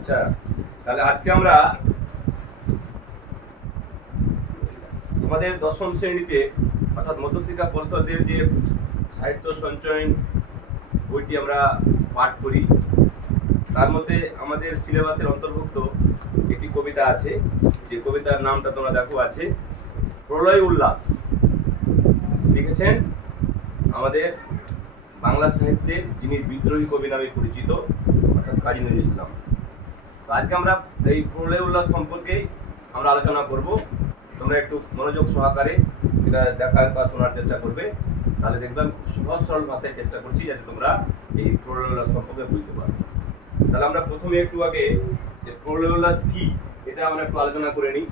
আচ্ছা, তাহলে আজকে আমরা আমাদের দশম শ্রেণীতে অর্থাৎ মধ্যশিক্ষা পর্ষদের যে সাহিত্য সঞ্চয়ন বইটি আমরা পাঠ করি, তার মধ্যে আমাদের সিলেবাসের অন্তর্ভুক্ত একটি কবিতা আছে। যে কবিতার নামটা তোমরা দেখো আছে প্রলয় উল্লাস। লিখেছেন আমাদের বাংলা সাহিত্যের যিনি বিদ্রোহী কবি নামে পরিচিত অর্থাৎ কাজী নজরুল ইসলাম। তো আজকে আমরা এই প্রলয় উল্লাস সম্পর্কে আমরা আলোচনা করব। তোমরা একটু মনোযোগ সহকারে এটা দেখার বা শোনার চেষ্টা করবে, তাহলে দেখবেন খুব সহজ সরল ভাষায় চেষ্টা করছি যাতে তোমরা এই প্রলয় উল্লাস সম্পর্কে বুঝতে পারো। তাহলে আমরা প্রথমে একটু আগে যে প্রলয় উল্লাস কি এটা আমরা একটু আলোচনা করে নিই।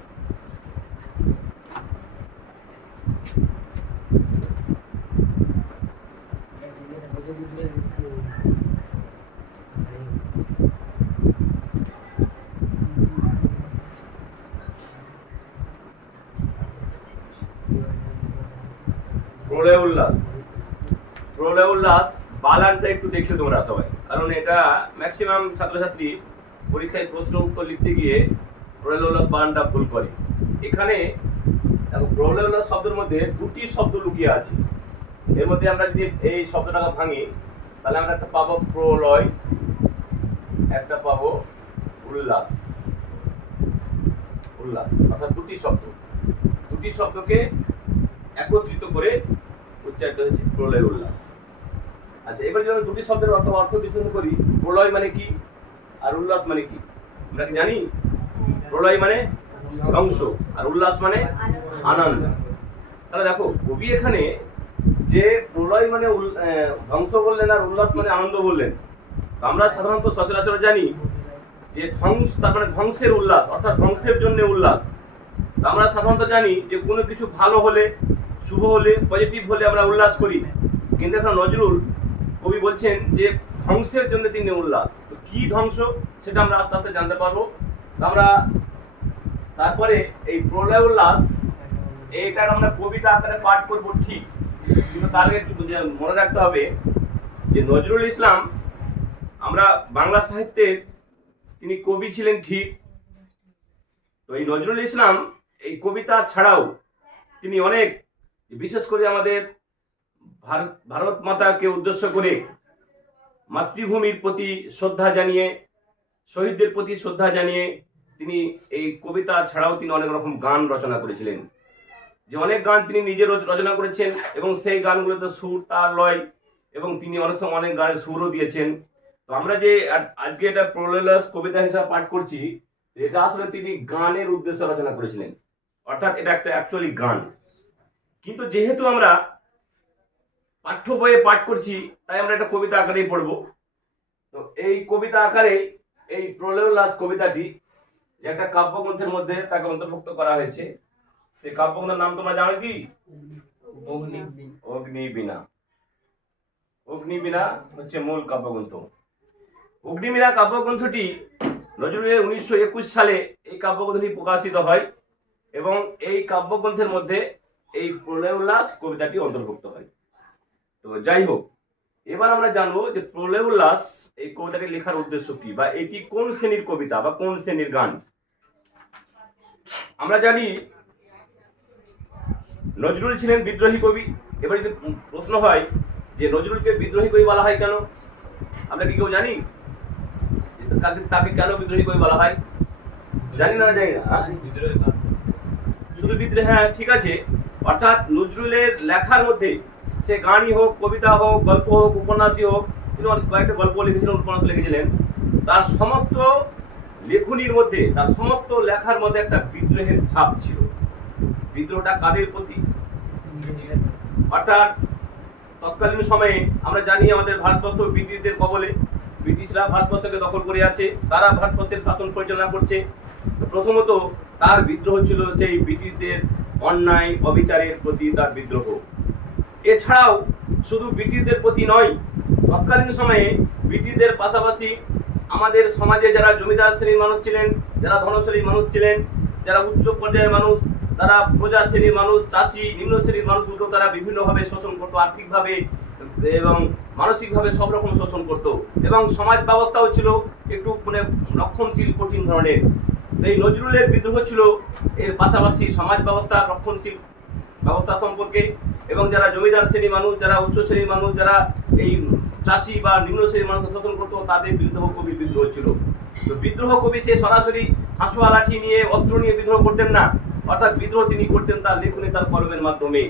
প্রলয় উল্লাস, প্রলয় উল্লাস বানানটা একটু দেখো তোমরা সবাই, কারণ এটা ম্যাক্সিমাম ছাত্রছাত্রী পরীক্ষায় প্রশ্ন উত্তর লিখতে গিয়ে প্রলয় উল্লাস বানানটা ভুল করে। এখানে দেখো প্রলয় উল্লাস শব্দের মধ্যে দুটি শব্দ লুকিয়ে আছে। এর মধ্যে আমরা যদি এই শব্দটাকে ভাঙি তাহলে আমরা একটা পাবো প্রলয়, একটা পাবো উল্লাস। উল্লাস অর্থাৎ দুটি শব্দকে একত্রিত করে উচ্চারিত হয়েছে প্রলয় উল্লাস। আচ্ছা, এবার যদি দুটি শব্দের অর্থ বিশ্লেষণ করি, প্রলয় মানে কি আর উল্লাস মানে কি আমরা কি জানি? প্রলয় মানে ধ্বংস আর উল্লাস মানে আনন্দ। তাহলে দেখো কবি এখানে যে প্রলয় মানে ধ্বংস বললেন আর উল্লাস মানে আনন্দ বললেন। আমরা সাধারণত সচরাচর জানি যে ধ্বংস তার মানে ধ্বংসের উল্লাস অর্থাৎ ধ্বংসের জন্য উল্লাস। আমরা সাধারণত জানি যে কোনো কিছু ভালো হলে, শুভ হলে, পজিটিভ হলে আমরা উল্লাস করি, কিন্তু এখন নজরুল কবি বলছেন যে ধ্বংসের জন্য তিনি উল্লাস। তো কি ধ্বংস সেটা আমরা আস্তে আস্তে জানতে পারবো। আমরা তারপরে এই প্রলয় উল্লাস এইটার আমরা কবিতা আকারে পাঠ করবো ঠিক, কিন্তু তার আগে একটু মনে রাখতে হবে যে নজরুল ইসলাম আমরা বাংলা সাহিত্যের তিনি কবি ছিলেন ঠিক, তো এই নজরুল ইসলাম এই কবিতা ছাড়াও তিনি অনেক, বিশেষ করে আমাদের ভারত মাতাকে উদ্দেশ্য করে মাতৃভূমির প্রতি শ্রদ্ধা জানিয়ে, শহীদদের প্রতি শ্রদ্ধা জানিয়ে তিনি এই কবিতা ছাড়াও তিনি অনেক রকম গান রচনা করেছিলেন। যে অনেক গান তিনি নিজে রচনা করেছেন এবং সেই গানগুলোতে সুর, তাল, লয় এবং তিনি অনেক সময় অনেক গানে সুরও দিয়েছেন। তো আমরা যে আজকে এটা প্রলয় উল্লাস কবিতা হিসাবে পাঠ করছি, এটা আসলে তিনি গানের উদ্দেশ্যে রচনা করেছিলেন, অর্থাৎ এটা একটা অ্যাকচুয়ালি গান। কিন্তু যেহেতু আমরা পাঠ্য বইয়ে পাঠ করছি তাই আমরা একটা কবিতা আকারেই পড়বো। তো এই কবিতা আকারে এই প্রলয় উল্লাস কবিতাটি যে একটা কাব্যগ্রন্থের মধ্যে তাকে অন্তর্ভুক্ত করা হয়েছে। সেই কাব্যগ্রন্থের নাম তোমরা জানো কি? অগ্নিবীণা। অগ্নিবীণা হচ্ছে মূল কাব্যগ্রন্থ। অগ্নিবীণা কাব্যগ্রন্থটি নজরুলের 1921 সালে এই কাব্যগ্রন্থটি প্রকাশিত হয় এবং এই কাব্যগ্রন্থের মধ্যে এই প্রলয় উল্লাস কবিতাটি অন্তর্ভুক্ত হয়। তো যাই হোক, এবার আমরা জানবো যে প্রলয় উল্লাস এই কবিতাটি লেখার উদ্দেশ্য কি, বা এটি কোন শ্রেণীর কবিতা বা কোন শ্রেণীর গান। আমরা জানি নজরুল ছিলেন বিদ্রোহী কবি। এবার যদি প্রশ্ন হয় যে নজরুলকে বিদ্রোহী কবি বলা হয় কেন, আমরা কি কেউ জানি তাকে কেন বিদ্রোহী কবি বলা হয়? জানি না, জানি না, শুধু বিদ্রোহী। হ্যাঁ, ঠিক আছে। অর্থাৎ নজরুলের লেখার মধ্যে সে গানই হোক, কবিতা হোক, গল্প হোক, উপন্যাসই হোক, তিনি কয়েকটা গল্প লিখেছিলেন, উপন্যাস লিখেছিলেন, তার সমস্ত লেখনির মধ্যে, তার সমস্ত লেখার মধ্যে একটা বিদ্রোহের ছাপ ছিল। বিদ্রোহটা কাদের প্রতি? অর্থাৎ তৎকালীন সময়ে আমরা জানি আমাদের ভারতবর্ষ ব্রিটিশদের কবলে, ব্রিটিশরা ভারতবর্ষকে দখল করে আছে, তারা ভারতবর্ষের শাসন পরিচালনা করছে। প্রথমত তার বিদ্রোহ ছিল সেই ব্রিটিশদের অন্যায় অবিচারের প্রতি তার বিদ্রোহ। এছাড়াও শুধু ব্রিটিশদের প্রতি নয়, তৎকালীন সময়ে ব্রিটিশদের পাশাপাশি আমাদের সমাজে যারা জমিদার শ্রেণীর মানুষ ছিলেন, যারা ধনশালী মানুষ ছিলেন, যারা উচ্চ পর্যায়ের মানুষ, তারা প্রজা শ্রেণীর মানুষ, চাষি, নিম্ন শ্রেণীর মানুষগুলো তারা বিভিন্নভাবে শোষণ করতো, আর্থিকভাবে এবং মানসিকভাবে সব রকম শোষণ করত, এবং সমাজ ব্যবস্থাও ছিল একটু মানে রক্ষণশীল কঠিন ধরনের। তো এই নজরুলের বিদ্রোহ ছিল এর পাশাপাশি সমাজ ব্যবস্থা রক্ষণশীল ব্যবস্থা সম্পর্কে, এবং যারা জমিদার শ্রেণীর মানুষ, যারা উচ্চ শ্রেণীর মানুষ, যারা এই চাষি বা নিম্ন শ্রেণীর মানুষকে শোষণ করতো, তাদের বিদ্রোহ কবির বিদ্রোহ ছিল। তো বিদ্রোহ কবি সে সরাসরি হাঁসুয়া লাঠি নিয়ে অস্ত্র নিয়ে বিদ্রোহ করতেন না, অর্থাৎ বিদ্রোহ তিনি করতেন তার লেখনী, তার কলমের মাধ্যমে।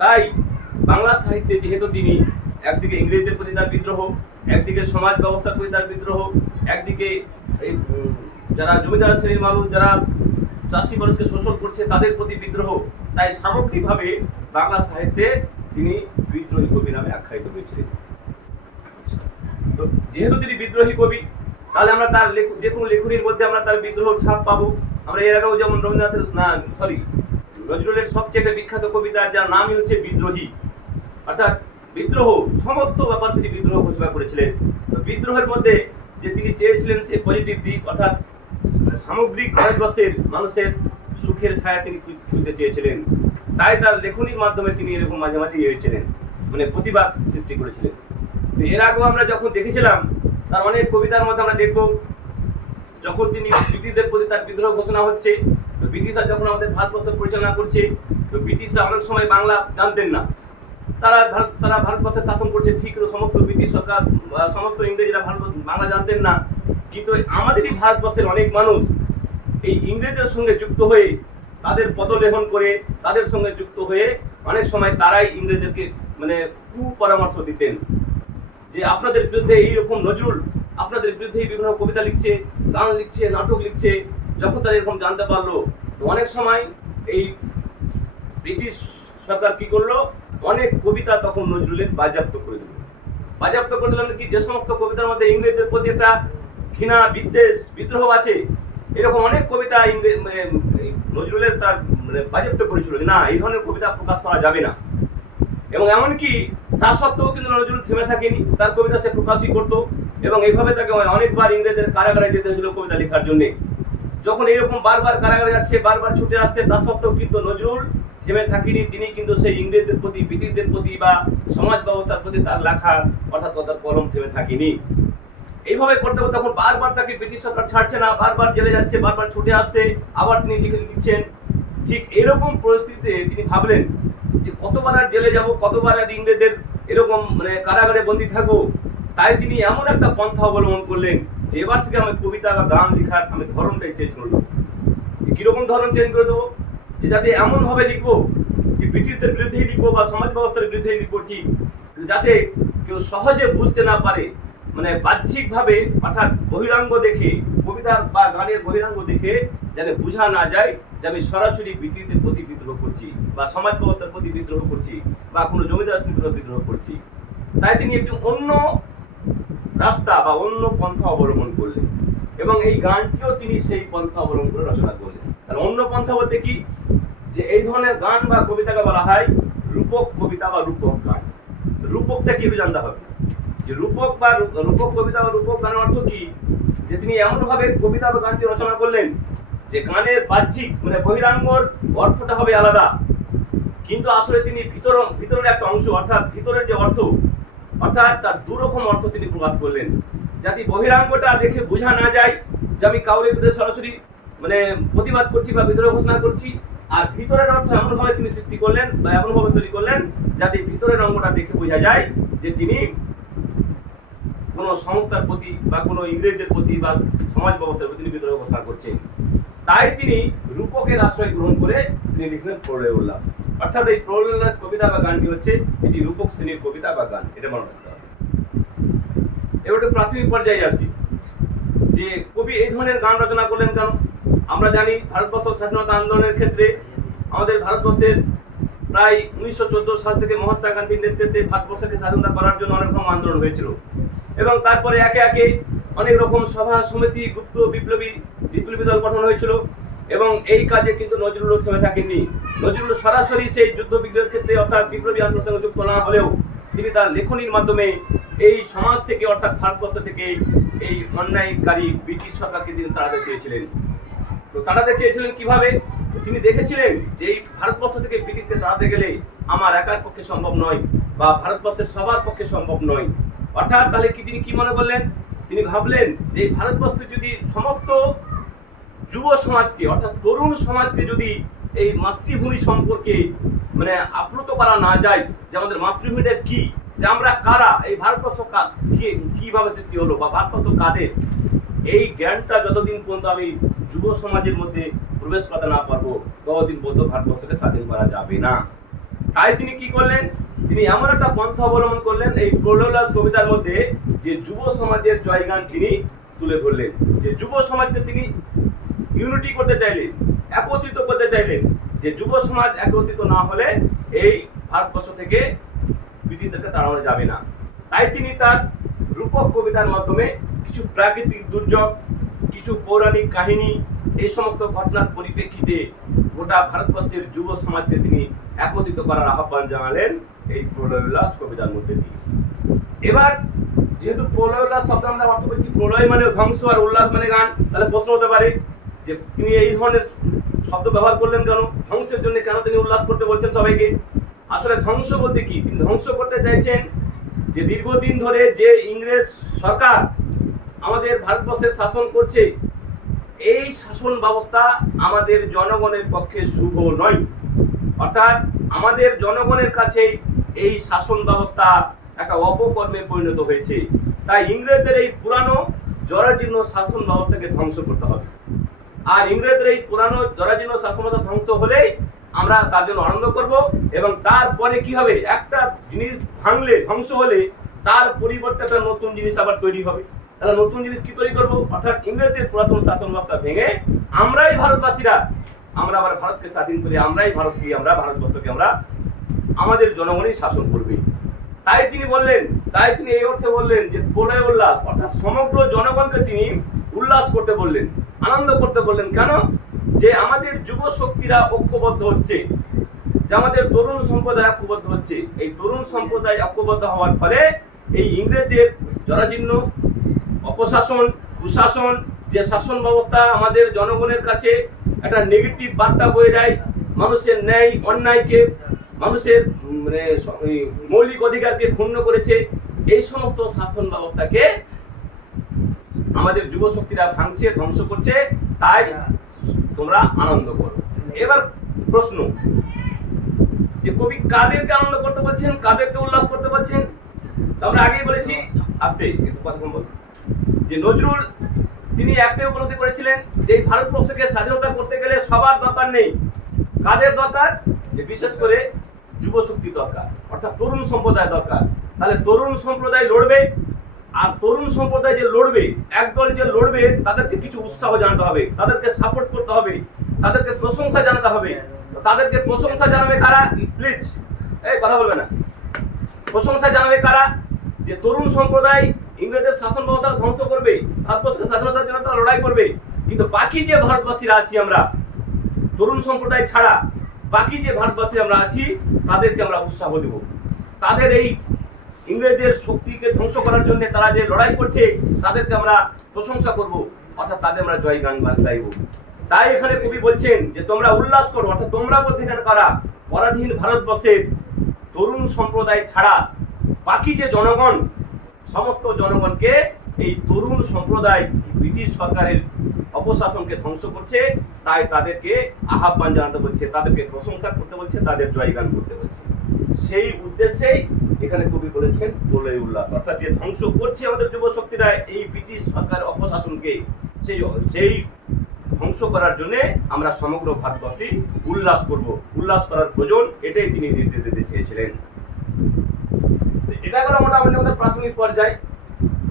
তাই বাংলা সাহিত্যে যেহেতু তিনি একদিকে ইংরেজদের প্রতি তার বিদ্রোহ, একদিকে সমাজ ব্যবস্থার প্রতি তার বিদ্রোহ, একদিকে এই যারা জমিদার শ্রেণীর মানুষ, যারা চাষি মানুষকে শোষণ করছে তাদের প্রতি বিদ্রোহ, তাই সামগ্রিকভাবে বাংলা সাহিত্যে তিনি বিদ্রোহী কবি নামে আখ্যায়িত হয়েছিলেন। তো যেহেতু তিনি বিদ্রোহী কবি, তাহলে আমরা তার যে কোনো লেখনীর মধ্যে আমরা তার বিদ্রোহ ছাপ পাবো। আমরা এর আগেও যেমন নজরুলের সবচেয়ে একটা বিখ্যাত কবিতা, যার নামই হচ্ছে বিদ্রোহী, অর্থাৎ বিদ্রোহ, সমস্ত ব্যাপার তিনি বিদ্রোহ ঘোষণা করেছিলেন। তো বিদ্রোহের মধ্যে যে তিনি চেয়েছিলেন সে পজিটিভ দিক, অর্থাৎ সামগ্রিক ভারতবর্ষের মানুষের সুখের ছায়া তিনি খুঁজতে চেয়েছিলেন। তাই তার লেখনীর মাধ্যমে তিনি এরকম মাঝে মাঝে হয়েছিলেন, মানে প্রতিবাদ সৃষ্টি করেছিলেন। তো এর আগেও আমরা যখন দেখেছিলাম তার অনেক কবিতার মধ্যে আমরা দেখব, যখন তিনি ব্রিটিশদের প্রতি তার বিদ্রোহ ঘোষণা হচ্ছে, তো ব্রিটিশরা যখন আমাদের ভারতবর্ষ পরিচালনা করছে, তো ব্রিটিশরা অনেক সময় বাংলা জানতেন না, তারা ভারতবর্ষে শাসন করছে ঠিক, সমস্ত ব্রিটিশ সরকার সমস্ত ইংরেজরা বাংলা জানতেন না। কিন্তু আমাদেরই ভারতবর্ষের অনেক মানুষ এই ইংরেজদের সঙ্গে যুক্ত হয়ে, তাদের পদলেহন করে, তাদের সঙ্গে যুক্ত হয়ে অনেক সময় তারাই ইংরেজদেরকে মানে কুপরামর্শ দিতেন যে আপনাদের বিরুদ্ধে এইরকম নজরুল আপনাদের বিরুদ্ধে বিভিন্ন কবিতা লিখছে, গান লিখছে, নাটক লিখছে। যখন তারা এরকম জানতে পারলো, তো অনেক সময় এই ব্রিটিশ সরকার কি করলো, অনেক কবিতা তখন নজরুলের বাজেয়াপ্ত করে দিল। বাজেয়াপ্ত করে দিলাম কি, যে সমস্ত কবিতার মধ্যে ইংরেজদের প্রতি একটা ঘৃণা, বিদ্বেষ, বিদ্রোহ আছে, এরকম অনেক কবিতা নজরুলের তার মানে বাজেয়াপ্ত করেছিল যে না, এই ধরনের কবিতা প্রকাশ করা যাবে না। এবং এমনকি তা সত্ত্বেও কিন্তু নজরুল থেমে থাকেনি, তার কবিতা সে প্রকাশই করতো, এবং এইভাবে তাকে অনেকবার ইংরেজদের কারাগারে যেতে হয়েছিল কবিতা লেখার জন্য। যখন এরকম বারবার কারাগারে যাচ্ছে, বারবার ছুটে আসছে, তা সত্ত্বেও কিন্তু নজরুল থেমে থাকেনি। তিনি কিন্তু সেই ইংরেজদের প্রতি, ব্রিটিশদের প্রতি বা সমাজ ব্যবস্থার প্রতি তার লেখা অর্থাৎ তার কলম থেমে থাকেনি। এইভাবে করতে করতে তখন বারবার তাকে ব্রিটিশ সরকার ছাড়ছে না, বারবার জেলে যাচ্ছে, বারবার ছুটে আসছে, আবার তিনি লিখছেন। ঠিক এরকম পরিস্থিতিতে তিনি ভাবলেন যে কতবার আর জেলে যাব, কতবার আর ইংরেজদের এরকম মানে কারাগারে বন্দী থাকবো। তাই তিনি এমন একটা পন্থা অবলম্বন করলেন যে এবার থেকে আমি কবিতা বা গান লেখার আমি ধরনটাই চেঞ্জ করে দেবো। কিরকম ধরন চেঞ্জ করে দেবো, যে যাতে এমন ভাবে লিখবো যে ব্রিটিশদের বিরুদ্ধেই লিখবো বা সমাজ ব্যবস্থার বিরুদ্ধেই লিখবো, ঠিক যাতে কেউ সহজে বুঝতে না পারে, মানে বাহ্যিকভাবে অর্থাৎ বহিরাঙ্গ দেখে, কবিতার বা গানের বহিরাঙ্গ দেখে যেন বোঝা না যায় যে আমি সরাসরি ব্রিটিশদের প্রতি বিদ্রোহ করছি বা সমাজ ব্যবস্থার প্রতি বিদ্রোহ করছি বা কোনো জমিদার শ্রেণীর বিদ্রোহ করছি। তাই তিনি একটি অন্য রাস্তা বা অন্য পন্থা অবলম্বন করলেন, এবং এই গানটিও তিনি সেই পন্থা অবলম্বন করে রচনা করলেন। তাহলে অন্য পন্থা বলতে কি, যে এই ধরনের গান বা কবিতাকে বলা হয় রূপক কবিতা বা রূপক গান। রূপকটা কি জানতে হবে, যে রূপক বা রূপক কবিতা বা রূপক গানের অর্থ কি, যে তিনি এমন ভাবে কবিতা বা গানটি রচনা করলেন যে গানের বাহ্যিক মানে বহিরাঙ্গর অর্থটা হবে আলাদা, কিন্তু আসলে তিনি ভিতরের একটা অংশ অর্থাৎ ভিতরের যে অর্থ অর্থাৎ তার দুরকম অর্থ তিনি প্রকাশ করলেন, যাতে বহিরাঙ্গটা দেখে বোঝা না যায় যে আমি কাউরের বিরুদ্ধে সরাসরি মানে প্রতিবাদ করছি বা বিদ্রোহ ঘোষণা করছি। আর ভিতরের অর্থ এমনভাবে তিনি সৃষ্টি করলেন বা এমনভাবে তৈরি করলেন যাতে ভিতরের অঙ্গটা দেখে বোঝা যায় যে তিনি কোনো সংস্থার প্রতি বা কোনো ইংরেজদের প্রতি বা সমাজ ব্যবস্থার প্রতি তিনি বিদ্রোহ ঘোষণা করছেন। তাই তিনি রূপকের আশ্রয় গ্রহণ করে তিনি লিখলেন প্রলয় উল্লাস। অর্থাৎ এই প্রলয় উল্লাস কবিতা বা গানটি হচ্ছে এটি রূপক শ্রেণীর কবিতা বা গান, এটা মনে রাখতে হবে। এবার প্রাথমিক পর্যায়ে আসি যে কবি এই ধরনের গান রচনা করলেন কেন। আমরা জানি ভারতবর্ষ স্বাধীনতা আন্দোলনের ক্ষেত্রে আমাদের ভারতবর্ষের প্রায় 1914 সাল থেকে মহাত্মা গান্ধীর নেতৃত্বে ভারতবর্ষকে স্বাধীনতা করার জন্য অনেক রকম আন্দোলন হয়েছিল, এবং তারপরে একে একে অনেক রকম সভা সমিতি, গুপ্ত বিপ্লবী দল গঠন হয়েছিল, এবং এই কাজে কিন্তু নজরুলও থেমে থাকেননি। নজরুল সরাসরি সেই যুদ্ধ বিগ্রহের ক্ষেত্রে অর্থাৎ বিপ্লবী আন্দোলনের সঙ্গে যুক্ত না হলেও তিনি তার লেখনীর মাধ্যমে এই সমাজ থেকে অর্থাৎ ভারতবর্ষ থেকে এই অন্যায়কারী ব্রিটিশ সরকারকে তিনি তাড়াতে চেয়েছিলেন। তো তাড়াতে চেয়েছিলেন কিভাবে, তিনি দেখেছিলেন যে এই ভারতবর্ষ থেকে ব্রিটিশকে তাড়াতে গেলে আমার একার পক্ষে সম্ভব নয়, বা ভারতবর্ষের সবার পক্ষে সম্ভব নয়। অর্থাৎ তাহলে কি তিনি কি মনে করলেন? তিনি ভাবলেন যে ভারতবর্ষে যদি সমস্ত যুব সমাজকে অর্থাৎ তরুণ সমাজকে যদি এই মাতৃভূমি সম্পর্কে মানে আপ্লুত করা না যায়, যে আমাদের মাতৃভূমিটা কি, যে আমরা কারা, এই ভারতবর্ষ কিভাবে সৃষ্টি হলো বা ভারতবর্ষ কাদের, এই জ্ঞানটা যতদিন পর্যন্ত আমি যুব সমাজের মধ্যে প্রবেশ করতে না পারবো ততদিন পর্যন্ত ভারতবর্ষকে স্বাধীন করা যাবে না। তাই তিনি কি করলেন? তিনি এমন একটা পন্থা অবলম্বন করলেন এই প্রলয় উল্লাস কবিতার মধ্যে, যে যুব সমাজের জয়গান তিনি তুলে ধরলেন, যে যুব সমাজকে তিনি ইউনিটি করতে চাইলেন, একত্রিত করতে চাইলেন, যে যুব সমাজ একত্রিত না হলে এই ভারতবর্ষ থেকে ব্রিটিশদেরকে তাড়ানো যাবে না। তাই তিনি তার রূপক কবিতার মাধ্যমে কিছু প্রাকৃতিক দুর্যোগ, কিছু পৌরাণিক কাহিনী, এই সমস্ত ঘটনার পরিপ্রেক্ষিতে গোটা ভারতবর্ষের যুব সমাজকে তিনি একত্রিত করার আহ্বান জানালেন এই প্রলয় উল্লাস কবিতার মধ্যে দিয়ে। এবার যেহেতু প্রলয় উল্লাস শব্দ আমরা অর্থ করছি, প্রলয় মানে ধ্বংস আর উল্লাস মানে গান, তাহলে প্রশ্ন হতে পারে যে তিনি এই ধরনের শব্দ ব্যবহার করলেন কেন, ধ্বংসের জন্য কেন তিনি উল্লাস করতে বলছেন সবাইকে? আসলে ধ্বংস বলতে কি, তিনি ধ্বংস করতে চাইছেন যে দীর্ঘদিন ধরে যে ইংরেজ সরকার আমাদের ভারতবর্ষের শাসন করছে, এই শাসন ব্যবস্থা আমাদের জনগণের পক্ষে শুভ নয়। অর্থাৎ আমাদের জনগণের কাছে এই শাসন ব্যবস্থা একটা অপকর্মে পরিণত হয়েছে। তাই ইংরেজদের এই পুরানো জরাজীর্ণ শাসন ব্যবস্থাকে ধ্বংস করতে হবে। আর ইংরেজদের এই পুরানো জরাজীর্ণ শাসন ব্যবস্থা ধ্বংস হলেই আমরা তার জন্য আনন্দ করব, এবং তারপরে কি হবে, একটা জিনিস ভাঙলে, ধ্বংস হলে তার পরিবর্তে একটা নতুন জিনিস আবার তৈরি হবে। তাহলে নতুন জিনিস কি তৈরি করবো? অর্থাৎ ইংরেজদের পুরাতন শাসন ব্যবস্থা ভেঙে আমরাই ভারতবাসীরা, আমরা আবার ভারতকে স্বাধীন করি, আমরাই ভারতকে, আমরা ভারতবর্ষকে আমরা আমাদের জনগণই শাসন করবে। তাই তিনি বললেন, তাই তিনি এই অর্থে বললেন যে প্রলয় উল্লাস, অর্থাৎ সমগ্র জনগণকে তিনি উল্লাস করতে বললেন, আনন্দ করতে বললেন। কেন? যে আমাদের যুব শক্তিরা ঐক্যবদ্ধ হচ্ছে, যে আমাদের তরুণ সম্প্রদায় ঐক্যবদ্ধ হচ্ছে। এই তরুণ সম্প্রদায় ঐক্যবদ্ধ হওয়ার ফলে এই ইংরেজদের জরাজীর্ণ অপশাসন, কুশাসন, যে শাসন ব্যবস্থা আমাদের জনগণের কাছে একটা নেগেটিভ বার্তা বয়ে দেয়, মানুষের ন্যায় অন্যায়কে, মানুষের মানে মৌলিক অধিকারকে ক্ষুণ্ণ করেছে, এই সমস্ত শাসন ব্যবস্থাকে আমাদের যুব শক্তিরা ভাঙছে, ধ্বংস করছে। তাই তোমরা আনন্দ করো। এবার প্রশ্ন, যে কবি কাদেরকে আনন্দ করতে বলছেন, কাদেরকে উল্লাস করতে বলছেন? আমরা আগেই বলেছি, আস্তে একটু কথা বলবো, যে নজরুল তিনি একটাই উপলব্ধি করেছিলেন যে ভারতবর্ষকে স্বাধীনতা করতে গেলে সবার দরকার নেই। কাদের দরকার? যে বিশেষ করে যুব শক্তি দরকার, অর্থাৎ তরুণ সম্প্রদায় দরকার। তাহলে তরুণ সম্প্রদায় লড়বে, আর তরুণ সম্প্রদায় যে লড়বে, একদল যে লড়বে, তাদেরকে কিছু উৎসাহ জানাতে হবে, তাদেরকে সাপোর্ট করতে হবে, তাদেরকে প্রশংসা জানাতে হবে। তাদেরকে প্রশংসা জানাবে কারা? প্লিজ এই কথা বলবে না। প্রশংসা জানাবে কারা? যে তরুণ সম্প্রদায় ইংরেজের শাসন ব্যবস্থা ধ্বংস করবে, ভারতবর্ষের স্বাধীনতার জন্য তারা লড়াই করবে। কিন্তু বাকি যে ভারতবাসীরা আছি আমরা, তরুণ সম্প্রদায় ছাড়া বাকি যে ভারতবাসী আমরা আছি, তাদেরকে আমরা উৎসাহ দেব। তাদের এই ইংরেজের শক্তিকে ধ্বংস করার জন্য তারা যে লড়াই করছে, তাদেরকে আমরা প্রশংসা করব, অর্থাৎ তাদের আমরা জয় গান গাইব। তাই এখানে কবি বলছেন যে তোমরা উল্লাস করো, অর্থাৎ তোমরা বলতে এখানে কারা? পরাধীন ভারতবর্ষের তরুণ সম্প্রদায় ছাড়া বাকি যে জনগণ, সমস্ত জনগণকে এই তরুণ সম্প্রদায় ব্রিটিশ সরকারের অপশাসনকে ধ্বংস করছে, তাই তাদেরকে আহ্বান জানাতে বলছে, তাদেরকে প্রশংসা করতে বলছে, তাদের জয়গান করতে বলছে। সেই উদ্দেশ্যেই এখানে কবি বলেছেন প্রলয় উল্লাস, অর্থাৎ যে ধ্বংস করছে আমাদের যুব শক্তিরা এই ব্রিটিশ সরকারের অপশাসনকে, সেই ধ্বংস করার জন্য আমরা সমগ্র ভারতবাসী উল্লাস করব। উল্লাস করার প্রয়োজন, এটাই তিনি নির্দেশ দিতে চেয়েছিলেন। এটা হলো মোটামুটি আমাদের প্রাথমিক পর্যায়।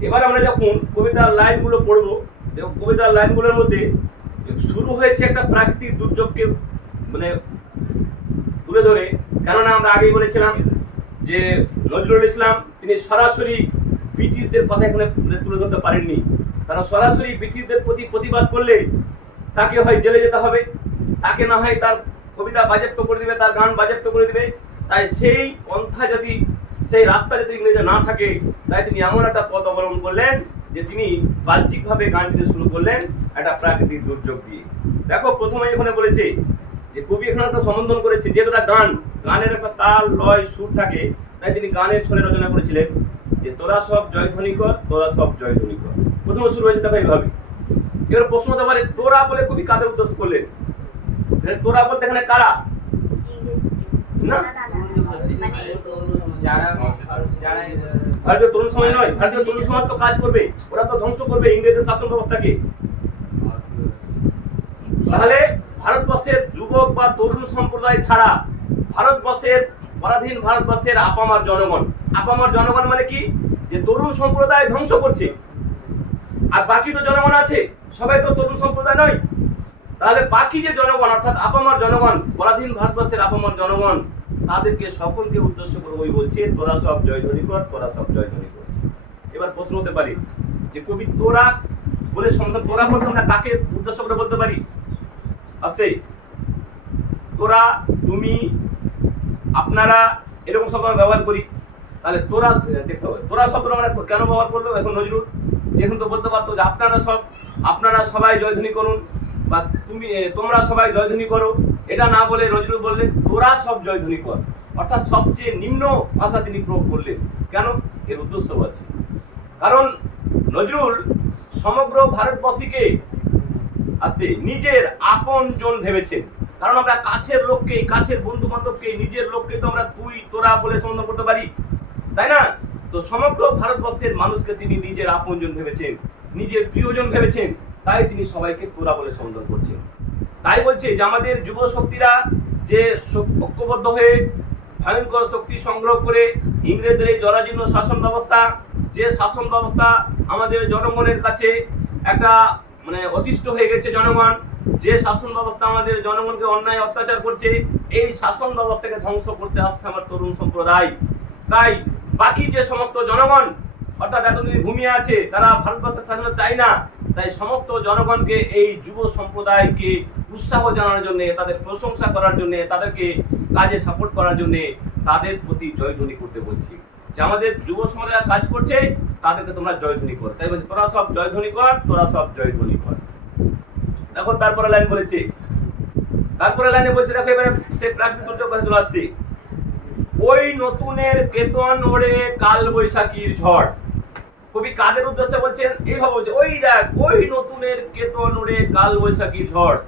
এবার আমরা যখন কবিতার লাইনগুলো পড়বো, দেখো কবিতার লাইনগুলোর মধ্যে শুরু হয়েছে একটা প্রাকৃতিক দুর্যোগকে মানে তুলে ধরে। কেননা আমরা আগেই বলেছিলাম যে নজরুল ইসলাম তিনি সরাসরি ব্রিটিশদের কথা এখানে তুলে ধরতে পারেননি, কারণ সরাসরি ব্রিটিশদের প্রতি প্রতিবাদ করলে তাকে হয় জেলে যেতে হবে, তাকে না হয় তার কবিতা বাজেয়াপ্ত করে দিবে, তার গান বাজেয়াপ্ত করে দিবে। তাই সেই পন্থা যদি, সেই রাস্তা যদি ইংরেজি না থাকে, তাই তিনি এমন একটা পথ অবলম্বন করলেন যে তিনি বাহ্যিকভাবে গান দিতে শুরু করলেন একটা প্রাকৃতিক দুর্যোগ দিয়ে। দেখো প্রথমে এখানে বলেছে যে কবি এখানে একটা সম্বোধন করেছে, যেটা গান, গানের একটা তাল লয় সুর থাকে, তাই তিনি গানের ছলে রচনা করেছিলেন যে তোরা সব জয়ধ্বনি কর, তোরা সব জয়ধ্বনি কর। প্রথমে শুরু হয়েছে দেখো এইভাবে। এবার প্রশ্ন হতে পারে তোরা বলে কবি কাদের উদ্দেশ্য করলেন? তোরা বলতে এখানে কারা? না, ভারতীয় তরুণ সমাজ নয়। ভারতীয় তরুণ সমাজ তো কাজ করবে, ওরা তো ধ্বংস করবে ইংরেজের শাসন ব্যবস্থাকে। তাহলে ভারতবর্ষের যুবক বা তরুণ সম্প্রদায় ছাড়া ভারতবর্ষের পরাধীন ভারতবর্ষের আপামার জনগণ, আপামার জনগণ মানে কি? যে তরুণ সম্প্রদায় ধ্বংস করছে, আর বাকি তো জনগণ আছে, সবাই তো তরুণ সম্প্রদায় নয়। তাহলে বাকি যে জনগণ অর্থাৎ আপামার জনগণ, পরাধীন ভারতবর্ষের আপামার জনগণ, তাদেরকে সকলকে উদ্দেশ্য করে ওই বলছে তোরা সব জয়ধ্বনি কর, তোরা সব জয়ধ্বনি কর। এবার প্রশ্ন হতে পারে যে কবি তোরা বলে সম্বোধন, তোরা বলতে আমরা কাকে উদ্দেশ্য করে বলতে পারি? আস্তে, তোরা, তুমি, আপনারা এরকম শব্দ আমরা ব্যবহার করি। তাহলে তোরা দেখতে হবে তোরা শব্দটা আমরা কেন ব্যবহার করলো? এখন নজরুল যেখানে তো বলতে পারতো যে আপনারা সবাই জয়ধ্বনি করুন বা তোমরা সবাই জয়ধ্বনি করো, এটা না বলে নজরুল বললেন তোরা সব জয়ধ্বনি কর, অর্থাৎ সবচেয়ে নিম্ন ভাষা তিনি প্রয়োগ করলেন। কেন? এর উদ্দেশ্য আছে, কারণ নজরুল সমগ্র ভারতবাসীকে আস্তে নিজের আপন জন ভেবেছেন। কারণ আমরা কাছের লোককে, কাছের বন্ধু বান্ধবকে, নিজের লোককে তো আমরা তুই তোরা বলে সম্বোধন করতে পারি, তাই না? তো সমগ্র ভারতবর্ষের মানুষকে তিনি নিজের আপন জন ভেবেছেন, নিজের প্রিয়জন ভেবেছেন, তাই তিনি সবাইকে তোরা বলে সম্বোধন করছেন। তাই বলছে যে আমাদের যুব শক্তিরা যে ঐক্যবদ্ধ হয়ে ভয়ঙ্কর শক্তি সংগ্রহ করে ইংরেজদের এই জরাজীর্ণ শাসন ব্যবস্থা, যে শাসন ব্যবস্থা আমাদের জনগণের কাছে একটা অতিষ্ঠ হয়ে গেছে জনগণ, যে শাসন ব্যবস্থা আমাদের জনগণকে অন্যায় অত্যাচার করছে, এই শাসন ব্যবস্থাকে ধ্বংস করতে আসছে আমার তরুণ সম্প্রদায়। তাই বাকি যে সমস্ত জনগণ অর্থাৎ এতদিন ঘুমিয়ে আছে, তারা ভারতবর্ষের স্বাধীনতা চায় না, তাই সমস্ত জনগণকে এই যুব সম্প্রদায়কে উৎসাহ জানানোর জন্য, তাদের প্রশংসা করার জন্য, তাদেরকে কাজে সাপোর্ট করার জন্য তাদের প্রতি জয়ধ্বনি করতে বলছি যে আমাদের যুব সমাজেরা কাজ করছে, তাদেরকে তোমরা জয়ধ্বনি কর। তাই বলছি তোরা সব জয়ধ্বনি কর, তোরা সব জয়ধ্বনি কর। দেখো তারপরে লাইন বলেছে, তারপরে লাইনে বলছে দেখো এবারে সে প্রাকৃতিক দুর্যোগ কথা চলে আসছে। ওই নতুনের কেতন ওড়ে কাল বৈশাখীর ঝড়। কবি কাদের উদ্দেশ্যে বলছেন? এইভাবে বলছে ওই দেখ ওই নতুনের কেতন ওড়ে কাল বৈশাখীর ঝড়।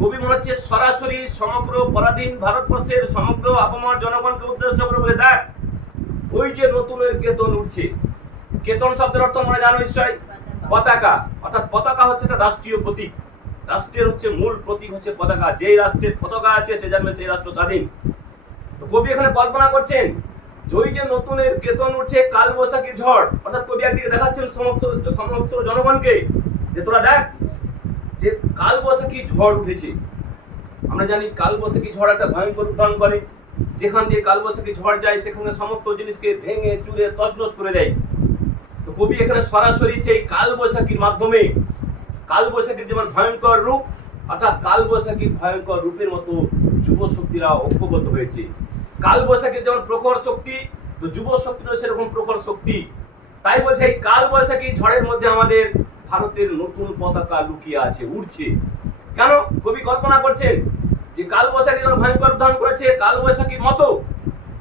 কবি মনে হচ্ছে সরাসরি সমগ্র পরাধীন ভারতবর্ষের সমগ্র আপামর জনগণকে উদ্দেশ্য করে বলে দেখ ওই যে নতুনের কেতন উঠছে। কেতন শব্দের অর্থ আমরা জানো নিশ্চয়, পতাকা। অর্থাৎ পতাকা হচ্ছে একটা রাষ্ট্রীয় প্রতীক, রাষ্ট্রের হচ্ছে মূল প্রতীক হচ্ছে পতাকা। যেই রাষ্ট্রের পতাকা আছে সে জানবে সেই রাষ্ট্র স্বাধীন। তো কবি এখানে কল্পনা করছেন ওই যে নতুনের কেতন উঠছে কাল বৈশাখীর ঝড়, অর্থাৎ কবি একদিকে দেখাচ্ছেন সমস্ত জনগণকে যে তোরা দেখ যে কাল বৈশাখী ঝড় উঠেছে। আমরা জানি কাল বৈশাখী ঝড় একটা ভয়ঙ্কর রূপ ধারণ করে, যেখান দিয়ে কাল বৈশাখী ঝড় যায় সেখানে সমস্ত জিনিসকে ভেঙে চুরে তছনছ করে দেয়। তো কবি এখানে সরাসরি সেই কাল বৈশাখীর মাধ্যমে কাল বৈশাখীর যেমন ভয়ঙ্কর রূপ, অর্থাৎ কাল বৈশাখীর ভয়ঙ্কর রূপের মতো যুব শক্তিরা ঐক্যবদ্ধ হয়েছে। কাল বৈশাখীর যেমন প্রখর শক্তি, তো যুব শক্তিরও সেরকম প্রখর শক্তি। তাই বলছে এই কাল বৈশাখী ঝড়ের মধ্যে আমাদের ভারতের নতুন পতাকা লুকিয়ে আছে, উড়ছে। কেন? কবি কল্পনা করছেন যে কাল বৈশাখী যেমন ভয়ঙ্কর ধারণ করেছে, কাল বৈশাখীর মতো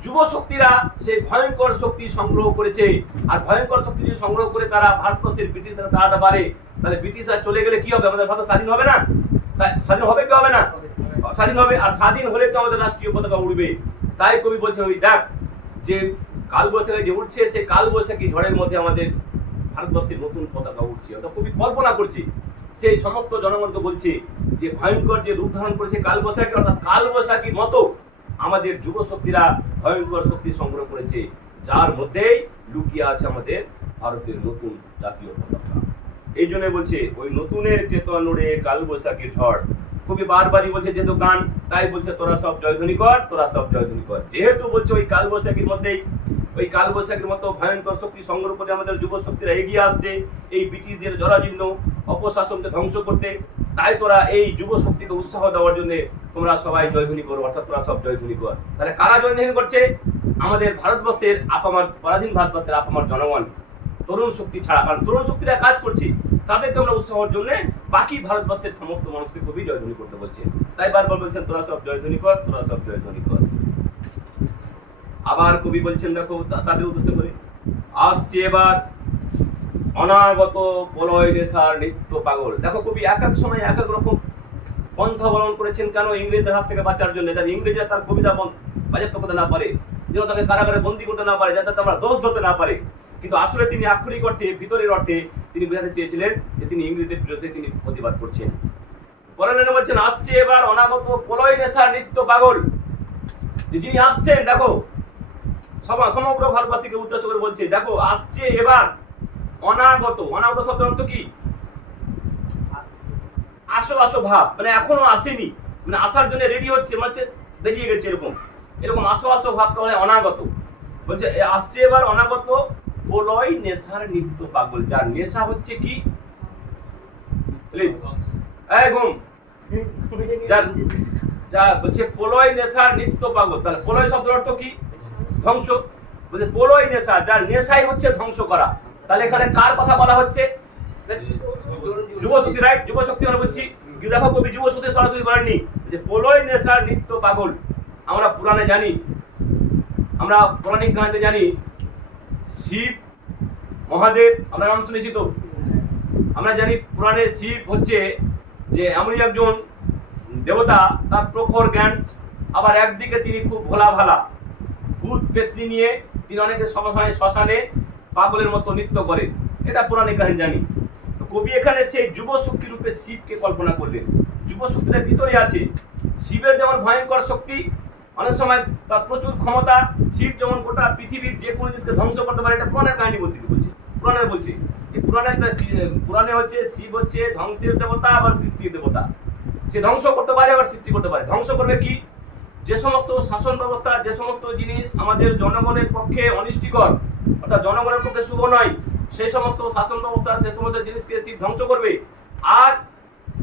যুব শক্তিরা সেই ভয়ঙ্কর শক্তি সংগ্রহ করেছে। আর ভয়ঙ্কর শক্তি যদি সংগ্রহ করে তারা ভারতবর্ষের ব্রিটিশরা তাড়াতে পারে, তাহলে ব্রিটিশরা চলে গেলে কি হবে? আমাদের ভারত স্বাধীন হবে না? স্বাধীন হবে কি হবে না? স্বাধীন হবে। আর স্বাধীন হলে তো আমাদের রাষ্ট্রীয় পতাকা উড়বে। তাই কবি বলছেন ওই দেখ যে কাল বৈশাখী যে উঠছে, সে কাল বৈশাখী ঝড়ের মধ্যে আমাদের ভারতবর্ষের নতুন পতাকা উঠছে। অর্থাৎ কবি কল্পনা করছে সেই সমস্ত জনগণকে বলছে যে ভয়ঙ্কর যে রূপ ধারণ করেছে কাল বৈশাখী, অর্থাৎ কাল বৈশাখীর মতো আমাদের যুব শক্তিরা ভয়ঙ্কর শক্তি সংগ্রহ করেছে, যার মধ্যেই লুকিয়ে আছে আমাদের ভারতের নতুন জাতীয় পতাকা। এই জন্য বলছে ওই নতুনের কেতন ওড়ে কাল বৈশাখীর ঝড়। কবি বারবারই বলছে যেহেতু গান, তাই বলছে তোরা সব জয়ধ্বনি কর, তোরা সব জয়ধ্বনি কর। যেহেতু বলছে ওই কাল বৈশাখীর মধ্যেই, ওই কাল বৈশাখীর মতো ভয়ঙ্কর শক্তি সংগ্রহ করে আমাদের যুব শক্তিরা এগিয়ে আসছে এই ব্রিটিশদের জরাজীর্ণ অপশাসনকে ধ্বংস করতে, তাই তোরা এই যুব শক্তিকে উৎসাহ দেওয়ার জন্য তোমরা সবাই জয়ধ্বনি করো, অর্থাৎ তোরা সব জয়ধ্বনি কর। তাহলে কারা জয়ধ্বনি করছে? আমাদের ভারতবর্ষের আপামার পরাধীন ভারতবর্ষের আপামার জনগণ, তরুণ শক্তি ছাড়া। কারণ তরুণ শক্তিরা কাজ করছে, তাদেরকে আমরা উৎসাহের জন্য বাকি ভারতবর্ষের সমস্ত মানুষকে কবি জয়ধ্বনি করতে বলছেন। তাই বারবার বলছেন তোরা সব জয়ধ্বনি কর, তোরা সব জয়ধ্বনি কর। আবার কবি বলছেন, দেখো তাদের উদ্দেশ্য করে, আসছে এবার অনাগত প্রলয় নেশার নিত্য পাগল। দেখো কবি এক এক সময় এক এক রকম পন্থা অবলম্বন করেছেন, কেন? ইংরেজদের হাত থেকে বাঁচার জন্য, যাতে ইংরেজরা তার কবিতা বাজেয়াপ্ত করতে না পারে, যেন তাকে কারাগারে বন্দী করতে না পারে, যাতে আমরা দোষ ধরতে না পারে। কিন্তু আসলে তিনি আক্ষরিক অর্থে, ভিতরের অর্থে তিনি বোঝাতে চেয়েছিলেন যে তিনি ইংরেজদের বিরুদ্ধে তিনি প্রতিবাদ করছেন। পরের লাইনে বলছেন, আসছে এবার অনাগত প্রলয় নেশার নিত্য পাগল। যিনি আসছেন, দেখো সমগ্র ভারতবাসীকে উদ্দেশ্য করে বলছে, দেখো আসছে এবার অনাগত। অনাগত শব্দের অর্থ কি? আসো আসো ভাব, মানে এখনো আসেনি, মানে আসার জন্য রেডি হচ্ছে, মানে বেরিয়ে গেছে, এরকম এরকম আসো আসো ভাবটা মানে অনাগত। বলছে আসছে এবার অনাগত প্রলয় নেশার নিত্য পাগল, যার নেশা হচ্ছে কি? ঘুম, যা বলছে প্রলয় নেশার নিত্য পাগল। তাহলে প্রলয় শব্দের অর্থ কি? ধ্বংস। বলছে প্রলয় নেশা, যার নেশাই হচ্ছে ধ্বংস করা। তাহলে এখানে কার কথা বলা হচ্ছে? যুবশক্তি, রাইট? যুবশক্তি মানে বলছি, দেখো কবি যুবশক্তি সরাসরি বলেননি যে প্রলয় নেশার নিত্য পাগল। আমরা পুরাণে জানি, আমরা পৌরাণিক কাহিনীতে জানি, শিব মহাদেব, আমরা নাম শুনেছি তো। আমরা জানি পুরাণে শিব হচ্ছে যে এমনই একজন দেবতা, তার প্রখর জ্ঞান, আবার একদিকে তিনি খুব ভোলা ভালা, ভূত পেতনি নিয়ে তিনি অনেকের সময় শ্মশানে পাগলের মতো নৃত্য করেন, এটা পৌরাণিক কাহিনী জানি। তো কবি এখানে সেই যুব শক্তি রূপে শিবকে কল্পনা করলেন। যুব শক্তিটা ভিতরে আছে। শিবের যেমন ভয়ঙ্কর শক্তি, অনেক সময় তার প্রচুর ক্ষমতা, শিব যেমন গোটা পৃথিবীর যে কোনো জিনিসকে ধ্বংস করতে পারে, এটা পুরাণের কাহিনী বলছে। পুরাণে বলছে যে পুরাণে হচ্ছে শিব হচ্ছে ধ্বংসের দেবতা আবার সৃষ্টির দেবতা। সে ধ্বংস করতে পারে আবার সৃষ্টি করতে পারে। ধ্বংস করবে কি? যে সমস্ত শাসন ব্যবস্থা, যে সমস্ত জিনিস আমাদের জনগণের পক্ষে অনিষ্টিকর, অর্থাৎ জনগণের পক্ষে শুভ নয়, সেই সমস্ত শাসন ব্যবস্থা, সেই সমস্ত জিনিসকে শিব ধ্বংস করবে। আর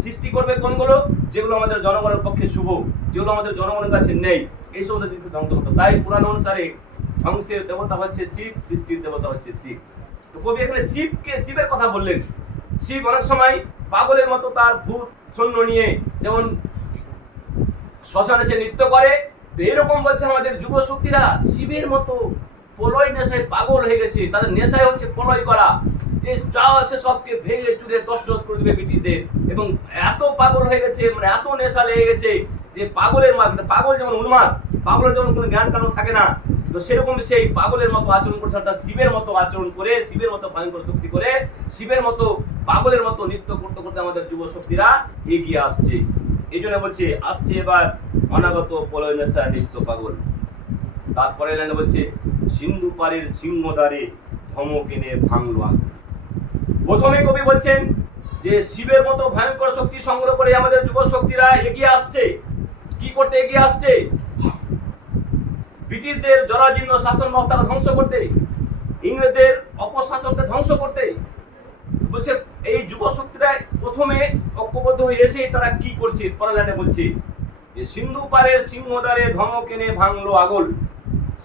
সৃষ্টি করবে কোনগুলো? যেগুলো আমাদের জনগণের পক্ষে শুভ, যেগুলো আমাদের জনগণের কাছে নেই, এই সমস্ত জিনিস ধ্বংস করতে। তাই পুরাণ অনুসারে ধ্বংসের দেবতা হচ্ছে শিব, সৃষ্টির দেবতা হচ্ছে শিব। তো কবি এখানে শিবের কথা বললেন। শিব অনেক সময় পাগলের মতো তার ভূত সৈন্য নিয়ে যেমন শ্মশানে সে নৃত্য করে, তো এরকম বলছে আমাদের যুব শক্তিরা শিবের মতো প্রলয় নেশায় পাগল হয়ে গেছে। তাদের নেশায় হচ্ছে প্রলয় করা, যে যা আছে সবকে ভেঙে চুরে তছনছ করে দেবে ব্রিটিশদের। এবং এত পাগল হয়ে গেছে, মানে এত নেশা লেগে গেছে যে পাগল যেমন উন্মাদ, পাগলের যেমন কোনো জ্ঞান কানো থাকে না, তো সেরকম সেই পাগলের মতো আচরণ করছে, অর্থাৎ শিবের মতো আচরণ করে, শিবের মতো ভয়ঙ্কর শক্তি করে, শিবের মতো পাগলের মতো নৃত্য করতে করতে আমাদের যুব শক্তিরা এগিয়ে আসছে। এই জন্য বলছে আসছে এবার অনাগত প্রলয় নেশা নৃত্য পাগল। তারপরে লাইনে বলছে সিন্ধু পারের সিংহদ্বারে ধমক এনে ভাঙলো আগুন। প্রথমে কবি বলছেন যে শিবের মতো ভয়ঙ্কর শক্তি সংগ্রহ করে আমাদের যুব শক্তিরা এগিয়ে আসছে। কি করতে এগিয়ে আসছে? ব্রিটিশদের জরাজীর্ণ শাসন ব্যবস্থাকে ধ্বংস করতে, ইংরেজদের অপশাসনকে ধ্বংস করতে। বলছে এই যুব শক্তিরা প্রথমে ঐক্যবদ্ধ হয়ে এসে তারা কি করছে? পরলাইনে বলছে যে সিন্ধু পারের সিংহদ্বারে ধমক এনে ভাঙলো আগল।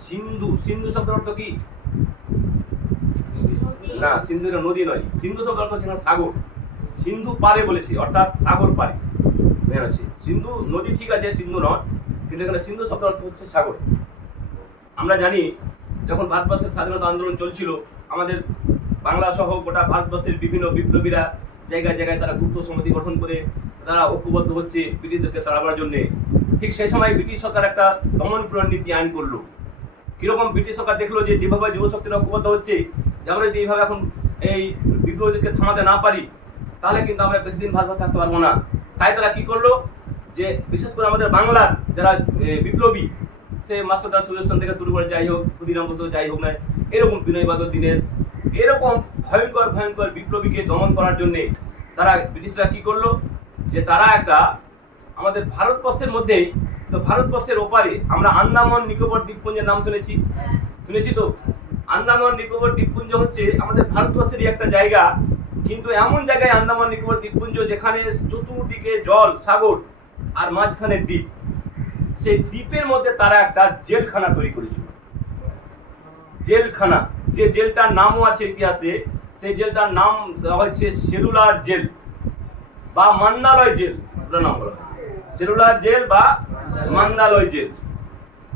সিন্ধু, সিন্ধু শব্দের অর্থ কি? না, সিন্ধু নদী নয়। সিন্ধু শব্দের অর্থ হচ্ছে সাগর। সিন্ধু পারে বলেছি, অর্থাৎ সাগর পারে। সিন্ধু নদী ঠিক আছে, সিন্ধু নয়, কিন্তু এখানে সিন্ধু শব্দের অর্থ হচ্ছে সাগর। আমরা জানি যখন ভারতবর্ষের স্বাধীনতা আন্দোলন চলছিল, আমাদের বাংলা সহ গোটা ভারতবর্ষের বিভিন্ন বিপ্লবীরা জায়গায় জায়গায় তারা গুপ্ত সমিতি গঠন করে তারা ঐক্যবদ্ধ হচ্ছে ব্রিটিশদেরকে তাড়াবার জন্য। ঠিক সেই সময় ব্রিটিশ সরকার একটা দমনপীড়ন নীতি আইন করলো। কিরকম? ব্রিটিশ সরকার দেখলো যে যেভাবে যুবশক্তিরা ঐক্যবদ্ধ হচ্ছে, যে আমরা যদি এইভাবে এখন এই বিপ্লবীদেরকে থামাতে না পারি, তাহলে কিন্তু আমরা বেশি দিন ভারত থাকতে পারবো না। তাই তারা কি করলো, যে বিশেষ করে আমাদের বাংলার যারা বিপ্লবী, সে মাস্টারদার সুরেশন থেকে শুরু করে যাই হোক, ক্ষুদিরাম বসু যাই হোক না, এরকম বিনয় বাদল দীনেশ, এরকম ভয়ঙ্কর ভয়ঙ্কর বিপ্লবীকে দমন করার জন্যে তারা ব্রিটিশরা কি করলো, যে তারা একটা আমাদের ভারতবর্ষের মধ্যেই, তো ভারতবর্ষের ওপারে আমরা আন্দামান নিকোবর দ্বীপপুঞ্জের নাম শুনেছি তো। আন্দামান নিকোবর দ্বীপপুঞ্জ হচ্ছে আমাদের ভারতবর্ষেরই একটা জায়গা, কিন্তু এমন জায়গায় আন্দামান নিকোবর দ্বীপপুঞ্জ যেখানে চতুর্দিকে জল, সাগর, আর মাঝখানে দ্বীপ। সেই দ্বীপের মধ্যে তারা একটা জেলখানা তৈরি করেছিল। জেলখানা, যে জেলটার নামও আছে ইতিহাসে, সেই জেলটার নাম দেওয়া হয়েছে সেলুলার জেল বা মান্দালয় জেল। নাম বলা হয় সেলুলার জেল বা মান্দালয় জেল।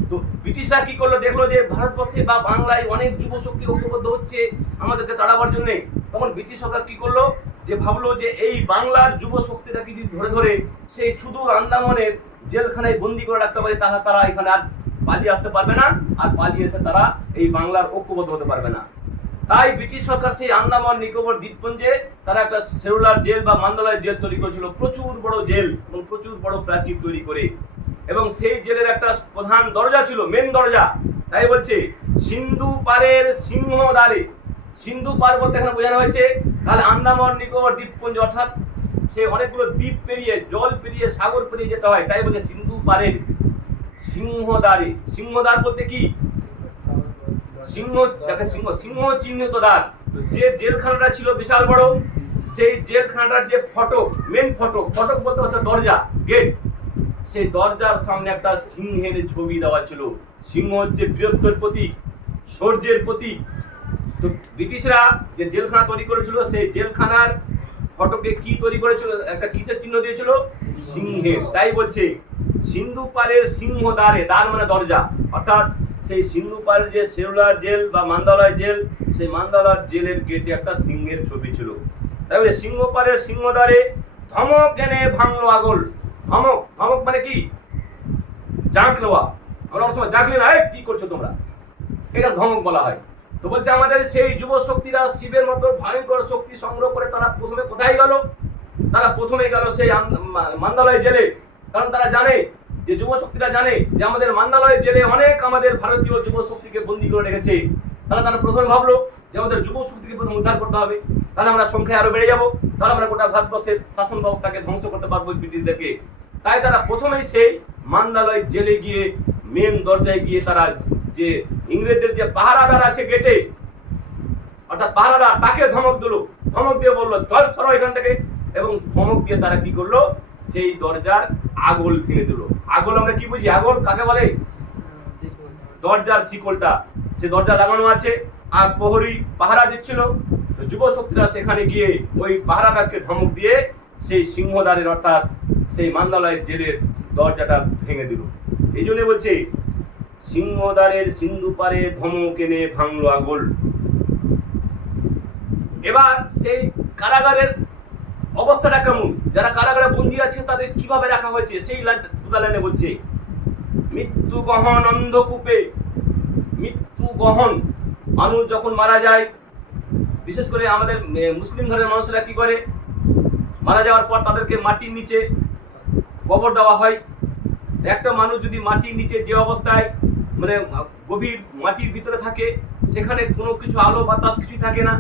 তো ব্রিটিশরা কি করলো, দেখলো যে ভারতবর্ষে বা বাংলায় অনেক যুব শক্তি ঐক্যবদ্ধ হচ্ছে আমাদেরকে তাড়াবার জন্য। তখন ব্রিটিশ সরকার কি করলো, যে ভাবলো যে এই বাংলার যুব শক্তিটাকে যদি ধরে ধরে সেই সুদূর আন্দামানের জেলখানায় বন্দি করে রাখতে পারে, তাহলে তারা এখানে আর পালিয়ে আসতে পারবে না, আর পালিয়ে এসে তারা এই বাংলার ঐক্যবদ্ধ হতে পারবে না। তাই ব্রিটিশ সরকার সেই আন্দামান নিকোবর দ্বীপপুঞ্জে তারা একটা সেলুলার জেল বা মান্দালয় জেল তৈরি করেছিল, প্রচুর বড় জেল এবং প্রচুর বড় প্রাচীর তৈরি করে। এবং সেই জেলের একটা প্রধান দরজা ছিল, মেন দরজা। তাই বলছে সিন্ধু পারের সিংহদ্বারে, সিন্ধু পার বলতে এখানে বোঝানো হয়েছে তাহলে আন্দামান নিকোবর দ্বীপপুঞ্জ, অর্থাৎ সে অনেকগুলো দ্বীপ পেরিয়ে, জল পেরিয়ে, সাগর পেরিয়ে যেতে হয়। তাই বলছে সিন্ধু পারের সিংহদ্বারে। সিংহদ্বার বলতে কি, সিংহ, যাকে সিংহ, সিংহ চিহ্নিত দ্বার। তো যে জেলখানাটা ছিল বিশাল বড়, সেই জেলখানাটার যে ফটক, মেন ফটক, ফটক বলতে হচ্ছে দরজা, গেট, সেই দরজার সামনে একটা সিংহের ছবি দেওয়া ছিল। সিংহ হচ্ছে বীরত্বের প্রতীক, শৌর্যের প্রতীক। তো ব্রিটিশরা যে জেলখানা তৈরি করেছিল, সেই জেলখানার ফটকে কি তৈরি করেছিল, একটা কিসের চিহ্ন দিয়েছিল, সিংহের। তাই বলছে সিন্ধু পারের সিংহদ্বারে, দ্বার মানে দরজা, অর্থাৎ সেই সিন্ধু পারের যে সেলুলার জেল বা মান্দালয় জেল, সেই মান্দালয় জেলের গেটে একটা সিংহের ছবি ছিল। তাই বলে সিংহ পারের সিংহদ্বারে ধমক এনে ভাঙলো আগল। ধমক, ধমক মানে কি, জাঁক নেওয়া। আমরা অনেক সময় জাঁকলে না, কি করছো তোমরা, এটা ধমক বলা হয়। তো বলছে আমাদের সেই যুব শক্তিরা শিবের মতো ভয়ঙ্কর শক্তি সংগ্রহ করে তারা প্রথমে কোথায় গেল, তারা প্রথমে গেল সেই মান্দালয় জেলে। কারণ তারা জানে, যে যুব শক্তিরা জানে যে আমাদের মান্দালয় জেলে অনেক আমাদের ভারতীয় যুব শক্তিকে বন্দী করে রেখেছে। তাহলে তারা প্রথমে ভাবলো যে আমাদের যুব শক্তিকে প্রথম উদ্ধার করতে হবে, তাহলে আমরা সংখ্যায় আরো বেড়ে যাবো, তাহলে আমরা গোটা ভারতবর্ষের শাসন ব্যবস্থাকে ধ্বংস করতে পারবো ব্রিটিশদেরকে। তাই তারা প্রথমেই সেই মান্দালয় জেলে গিয়ে মেন দরজায় গিয়ে তারা যে ইংরেজদের যে পাহারাদার আছে গেটে, অর্থাৎ পাহারাদার, তাকে ধমক দিল, ধমক দিয়ে বললো চল সরো এখান থেকে। এবং ধমক দিয়ে তারা কি করলো, সেই দরজার আগল ভেঙে দিল। আগল আমরা কি বুঝি, আগল কাকে বলে, দরজার শিকলটা, সে দরজা লাগানো আছে আর প্রহরী পাহারা দিচ্ছিল। যুব শক্তিরা সেখানে গিয়ে ওই পাহারাদারকে ধমক দিয়ে সেই সিংহদ্বারের, অর্থাৎ সেই মান্দালয়ের জেলের দরজাটা ভেঙে দিল। এই জন্য বলছে সিংহদ্বারের সিন্ধু পারে ধমক এনে ভাঙলো আগল। এবার সেই কারাগারের অবস্থাটা কেমন, যারা কারাগারে বন্দী আছে তাদের কিভাবে রাখা হয়েছে, সেই দুটা লাইনে বলছে মৃত্যু গহন অন্ধকূপে। মৃত্যু গহন, মানুষ যখন মারা যায়, বিশেষ করে আমাদের মুসলিম ধর্মের মানুষরা কি করে, মারা যাওয়ার পর তাদেরকে মাটির নিচে কবর দেওয়া হয়। একটা মানুষ যদি মাটির নিচে যে অবস্থায়, মানে গভীর মাটির ভিতরে থাকে, সেখানে কোনো কিছু আলো বাতাস কিছুই থাকে না।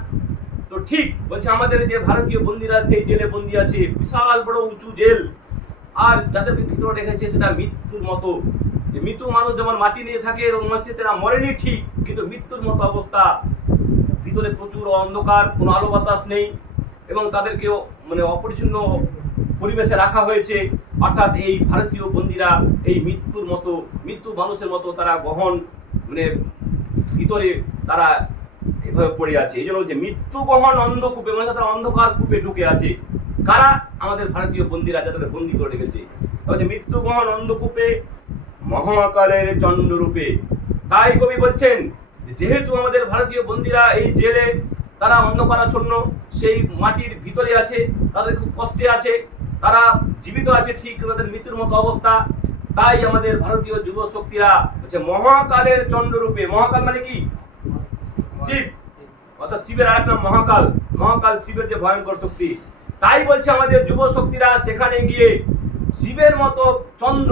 তো ঠিক বলছে আমাদের যে ভারতীয় বন্দীরা সেই জেলে বন্দী আছে, বিশাল বড় উঁচু জেল, আর যাদেরকে ভিতরে রেখেছে সেটা মৃত্যুর মতো। মৃত্যু মানুষ যেমন মাটি নিয়ে থাকে এরকম আছে, তারা মরেনি ঠিক, কিন্তু মৃত্যুর মতো অবস্থা, ভিতরে প্রচুর অন্ধকার, কোনো আলো বাতাস নেই, এবং তাদেরকেও মানে অপরিচ্ছন্ন পরিবেশে রাখা হয়েছে। অর্থাৎ এই ভারতীয় বন্দীরা এই মৃত্যুর মতো, মৃত্যু মানুষের মতো তারা গহন, মানে ভিতরে তারা এভাবে পড়ে আছে। এই জন্য বলছে মৃত্যু গহন অন্ধকূপে, মানে তারা অন্ধকার কূপে ঢুকে আছে। কারা, আমাদের ভারতীয় বন্দীরা, যাদের বন্দী করে রেখেছে। বলছে মৃত্যু গহন অন্ধকূপে মহাকালের চন্দ্ররূপে। তাই কবি বলছেন যেহেতু আমাদের ভারতীয় বন্দীরা এই জেলে তারা অন্ধকারাচ্ছন্ন, সেই মাটির ভিতরে আছে, তাদের খুব কষ্টে আছে, তারা জীবিত আছে ঠিক, তাদের মৃত্যুর মতো অবস্থা। তাই আমাদের ভারতীয় যুব শক্তিরা হচ্ছে মহাকালের চন্দ্ররূপে। মহাকাল মানে কি, শিব, অর্থাৎ শিবের আরেক নাম মহাকাল। মহাকাল শিবের যে ভয়ঙ্কর শক্তি। তাই বলছে আমাদের যুব শক্তিরা সেখানে গিয়ে শিবের মতো চন্দ্র,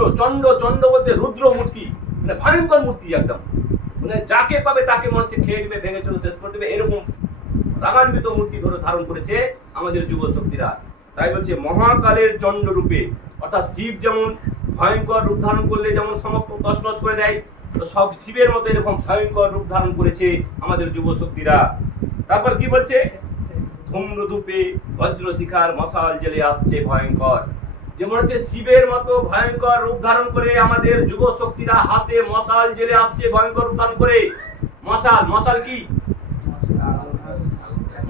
চন্ড বলতে রুদ্র মূর্তি, মানে ভয়ঙ্কর মূর্তি একদম, মানে যাকে পাবে তাকে মনে হচ্ছে খেয়ে নেবে, ভেঙে চলে শেষ করে দেবে, এরকম রাগান্বিত মূর্তি ধরে ধারণ করেছে আমাদের যুব শক্তিরা। তাই বলছে মহাকালের চন্ড রূপে, অর্থাৎ শিব যেমন ভয়ঙ্কর রূপ ধারণ করলে যেমন সমস্ত তছনছ করে দেয়, তো সব শিবের মতো এরকম ভয়ঙ্কর রূপ ধারণ করেছে আমাদের যুব শক্তিরা। তারপর কি বলছে, ধূম্রধূপে বজ্র শিখার মশাল জেলে আসছে ভয়ঙ্কর। যেমন হচ্ছে শিবের মতো ভয়ঙ্কর রূপ ধারণ করে আমাদের যুব শক্তিরা হাতে মশাল জেলে আসছে ভয়ঙ্কর রূপ ধারণ করে। মশাল, মশাল কি,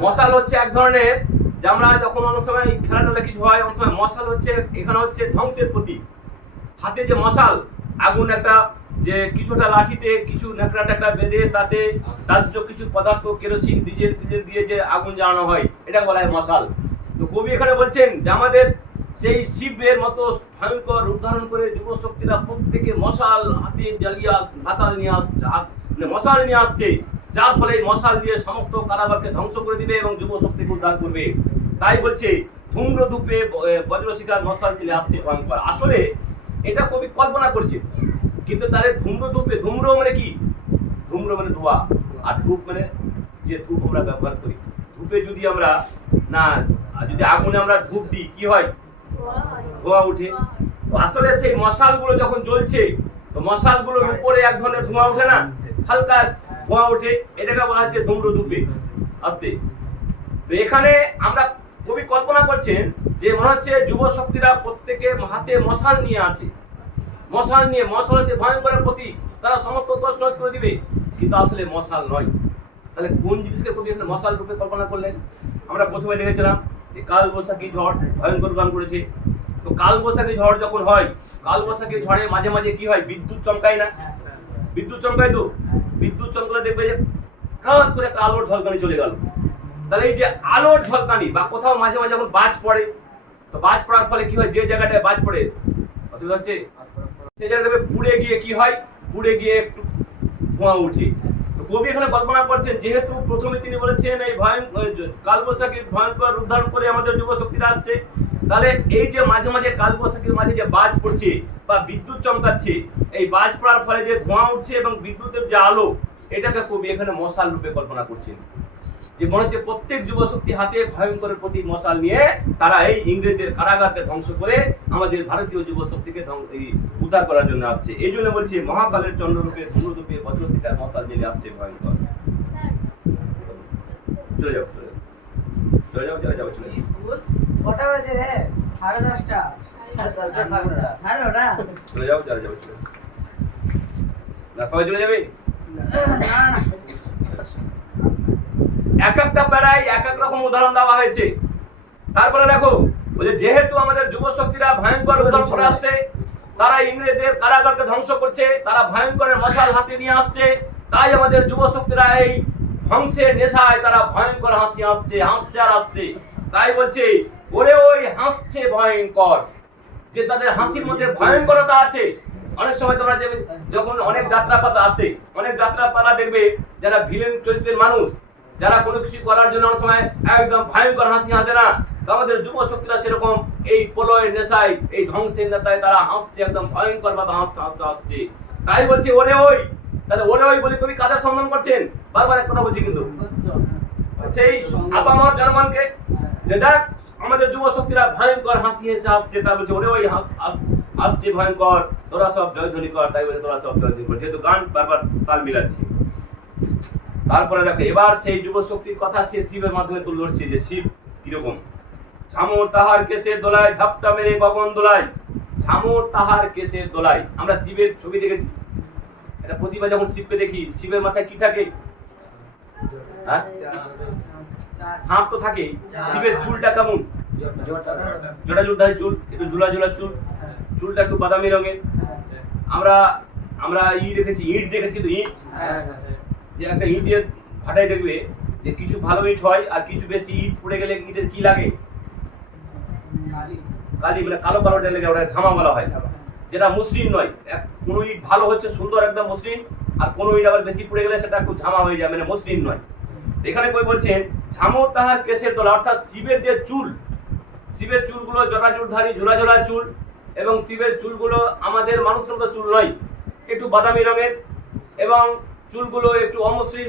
মশাল হচ্ছে এক ধরনের, যে আমরা যখন অনেক সময় খেলাধুলা কিছু হয়, অনেক সময় মশাল হচ্ছে, এখানে হচ্ছে ধ্বংসের প্রতীক। হাতে যে মশাল, আগুন একটা যে কিছুটা লাঠিতে কিছু ন্যাকড়া ট্যাকড়া বেঁধে তাতে দাহ্য কিছু পদার্থ কেরোসিন ডিজেল টিজেল দিয়ে যে আগুন জ্বালানো হয়, এটা বলা হয় মশাল। তো কবি এখানে বলছেন যে আমাদের সেই শিবের মতো ভয়ঙ্কর রূপ ধারণ করে যুব শক্তিরা প্রত্যেকে মশাল হাতে জ্বালিয়ে হাতাল নিয়ে মশাল নিয়ে আসছে, যার ফলে মশাল দিয়ে সমস্ত কারাগারকে ধ্বংস করে দিবে এবং যুব শক্তিকে উদ্ধার করবে। তাই বলছে ধূম্র ধূপে বজ্রশিখার মশাল দিলে আসছে ভয়ঙ্কর। আসলে এটা কবি কল্পনা করছে, কিন্তু তাহলে ধূম্র ধূপে, ধূম্র মানে কি? ধূম্র মানে ধোঁয়া, আর ধূপ মানে যে ধূপ আমরা ব্যবহার করি। ধূপে যদি আমরা না, যদি আগুনে আমরা ধূপ দিই কি হয়? ধোঁয়া উঠে। তো আসলে সেই মশালগুলো যখন জ্বলছে, তো মশালগুলোর উপরে এক ধরনের ধোঁয়া ওঠে না, হালকা ধোঁয়া ওঠে, এটাকে বলা হচ্ছে ধূম্র ধূপে আসতে। তো এখানে আমরা কবি কল্পনা করছেন যে মনে হচ্ছে যুব শক্তিরা প্রত্যেকে হাতে মশাল নিয়ে আছে, মশাল নিয়ে, মশাল হচ্ছে ভয়ঙ্করের প্রতীক, তারা সমস্ত তছনছ করে দিবে। কিন্তু আসলে মশাল নয়। তাহলে কোন জিনিসকে কবি এখানে মশাল রূপে কল্পনা করলেন? আমরা প্রথমে দেখেছিলাম যে কাল বৈশাখী ঝড় ভয়ঙ্কর গান করেছে। তো কাল বৈশাখী ঝড় যখন হয়, কাল বৈশাখী ঝড়ে মাঝে মাঝে কি হয়? বিদ্যুৎ চমকায় না? বিদ্যুৎ চমকায় তো। বিদ্যুৎ চমকালে দেখবে যে হঠাৎ করে একটা আলোর ঝলকানি চলে গেল। তাহলে এই যে আলোর ঝলকানি বা কোথাও মাঝে মাঝে যখন বাজ পড়ে, তো বাজ পড়ার ফলে কি হয়? যে জায়গাটায় বাজ পড়ে অসুবিধা হচ্ছে, সেই জায়গাটা পুড়ে গিয়ে কি হয়? পুড়ে গিয়ে একটু ধোঁয়া উঠে। তো কবি এখানে কল্পনা করছেন, যেহেতু প্রথমে তিনি বলেছেন এই কালবৈশাখীর ভয়ঙ্কর রূপ ধারণ করে আমাদের যুব শক্তিরা আসছে, তাহলে এই যে মাঝে মাঝে কালবৈশাখীর মাঝে যে বাজ পড়ছে বা বিদ্যুৎ চমকাচ্ছে, এই বাজ পড়ার ফলে যে ধোঁয়া উঠছে এবং বিদ্যুতের যে আলো, এটাকে কবি এখানে মশাল রূপে কল্পনা করছেন। যে মনে হচ্ছে প্রত্যেক যুব শক্তি হাতে ভয়ঙ্করের প্রতি মশাল নিয়ে তারা এই ইংরেজদের কারাগারকে ধ্বংস করে আমাদের ভারতীয় যুব শক্তিকে উদ্ধার করার জন্য আসছে। এই জন্য বলছি মহাকালের চন্দ্ররূপে ধূম্ররূপে বজ্রশিখার মশাল জেলে আসছে ভয়ঙ্কর। চলে যাও, চলে যাও, চলে যাও, চলে যাও। স্কুল কটা বাজে? হ্যাঁ 10:30। 9:30। চলে যাও, চলে যাও, চলে যাও। না সবাই চলে যাবে? না। এক একটা প্যারায় এক এক রকম উদাহরণ দেওয়া হয়েছে। তারপরে দেখো বলে যেহেতু আমাদের যুব শক্তিরা ভয়ঙ্কর উদাহরণ করে আসছে, তারা ইংরেজদের কারাগারকে ধ্বংস করছে, তারা ভয়ঙ্করের মশাল হাতে নিয়ে আসছে, তাই আমাদের যুব শক্তিরা এই ধ্বংসের নেশায় তারা ভয়ঙ্কর হাসি আসছে, হাসছে আর আসছে। তাই বলছে ওরে ওই হাসছে ভয়ঙ্কর, যে তাদের হাসির মধ্যে ভয়ঙ্করতা আছে। অনেক সময় তোমরা যখন অনেক যাত্রাপালা আসে, অনেক যাত্রাপালা দেখবে যারা ভিলেন চরিত্রের মানুষ, যারা কোনো কিছু করার জন্য অনেক সময় একদম ভয়ঙ্কর হাসি হাসে না, তো আমাদের যুব শক্তিরা সেরকম এই প্রলয়ের নেশায়, এই ধ্বংসের নেশায় তারা হাসছে, একদম ভয়ঙ্কর ভাবে হাসতে হাসতে হাসছে। তাই বলছে ওরে ওই। তাহলে ওরে ওই বলে কবি কাদের সন্ধান করছেন? বারবার এক কথা বলছি, কিন্তু সেই আপামর জনগণকে যে দেখ আমাদের যুব শক্তিরা ভয়ঙ্কর হাসি হেসে আসছে, তা বলছে ওরে ওই আসছে ভয়ঙ্কর, তোরা সব জয়ধ্বনি কর। তাই বলছে তোরা সব জয়ধ্বনি কর, যেহেতু গান বারবার তাল মিলাচ্ছে। তারপরে দেখো এবার সেই যুব শক্তির কথা সে শিবের মাধ্যমে তুলে ধরছে যে শিব কিরকম। ঝামর তাহার কেশের দোলায় ঝাপটা মেরে গগন দোলায়, ঝামর তাহার কেশের দোলায়। আমরা শিবের ছবি দেখেছি, এটা প্রতিবার যখন শিবকে দেখি, শিবের মাথায় কি থাকে? হ্যাঁ, সাপ তো থাকে। শিবের চুলটা কেমন? জটাজুটধারী চুল, একটু ঝুলা ঝুলা চুল, চুলটা একটু বাদামি রঙের। আমরা আমরা দেখেছি, ইট দেখেছি তো, ইট যে একটা ইটের ভাটায় দেখবে যে কিছু ভালো ইট হয় আর কিছু বেশি ইট পড়ে গেলে ইটের কি লাগে? কালি, মানে কালো কালোটা লেগে, ওটা ঝামা বলা হয়, যেটা মসৃণ নয়। কোনো ইট ভালো হচ্ছে সুন্দর একদম মসৃণ, আর কোনো ইট আবার বেশি পড়ে গেলে সেটা একটু ঝামা হয়ে যায়, মানে মসৃণ নয়। এখানে কই বলছেন ঝামর তাহার কেশের দোলা, অর্থাৎ শিবের যে চুল, শিবের চুলগুলো জটাজুটধারী ঝোলা ঝোলা চুল, এবং শিবের চুলগুলো আমাদের মানুষের মতো চুল নয়, একটু বাদামি রঙের, এবং চুলগুলো একটু অমসৃণ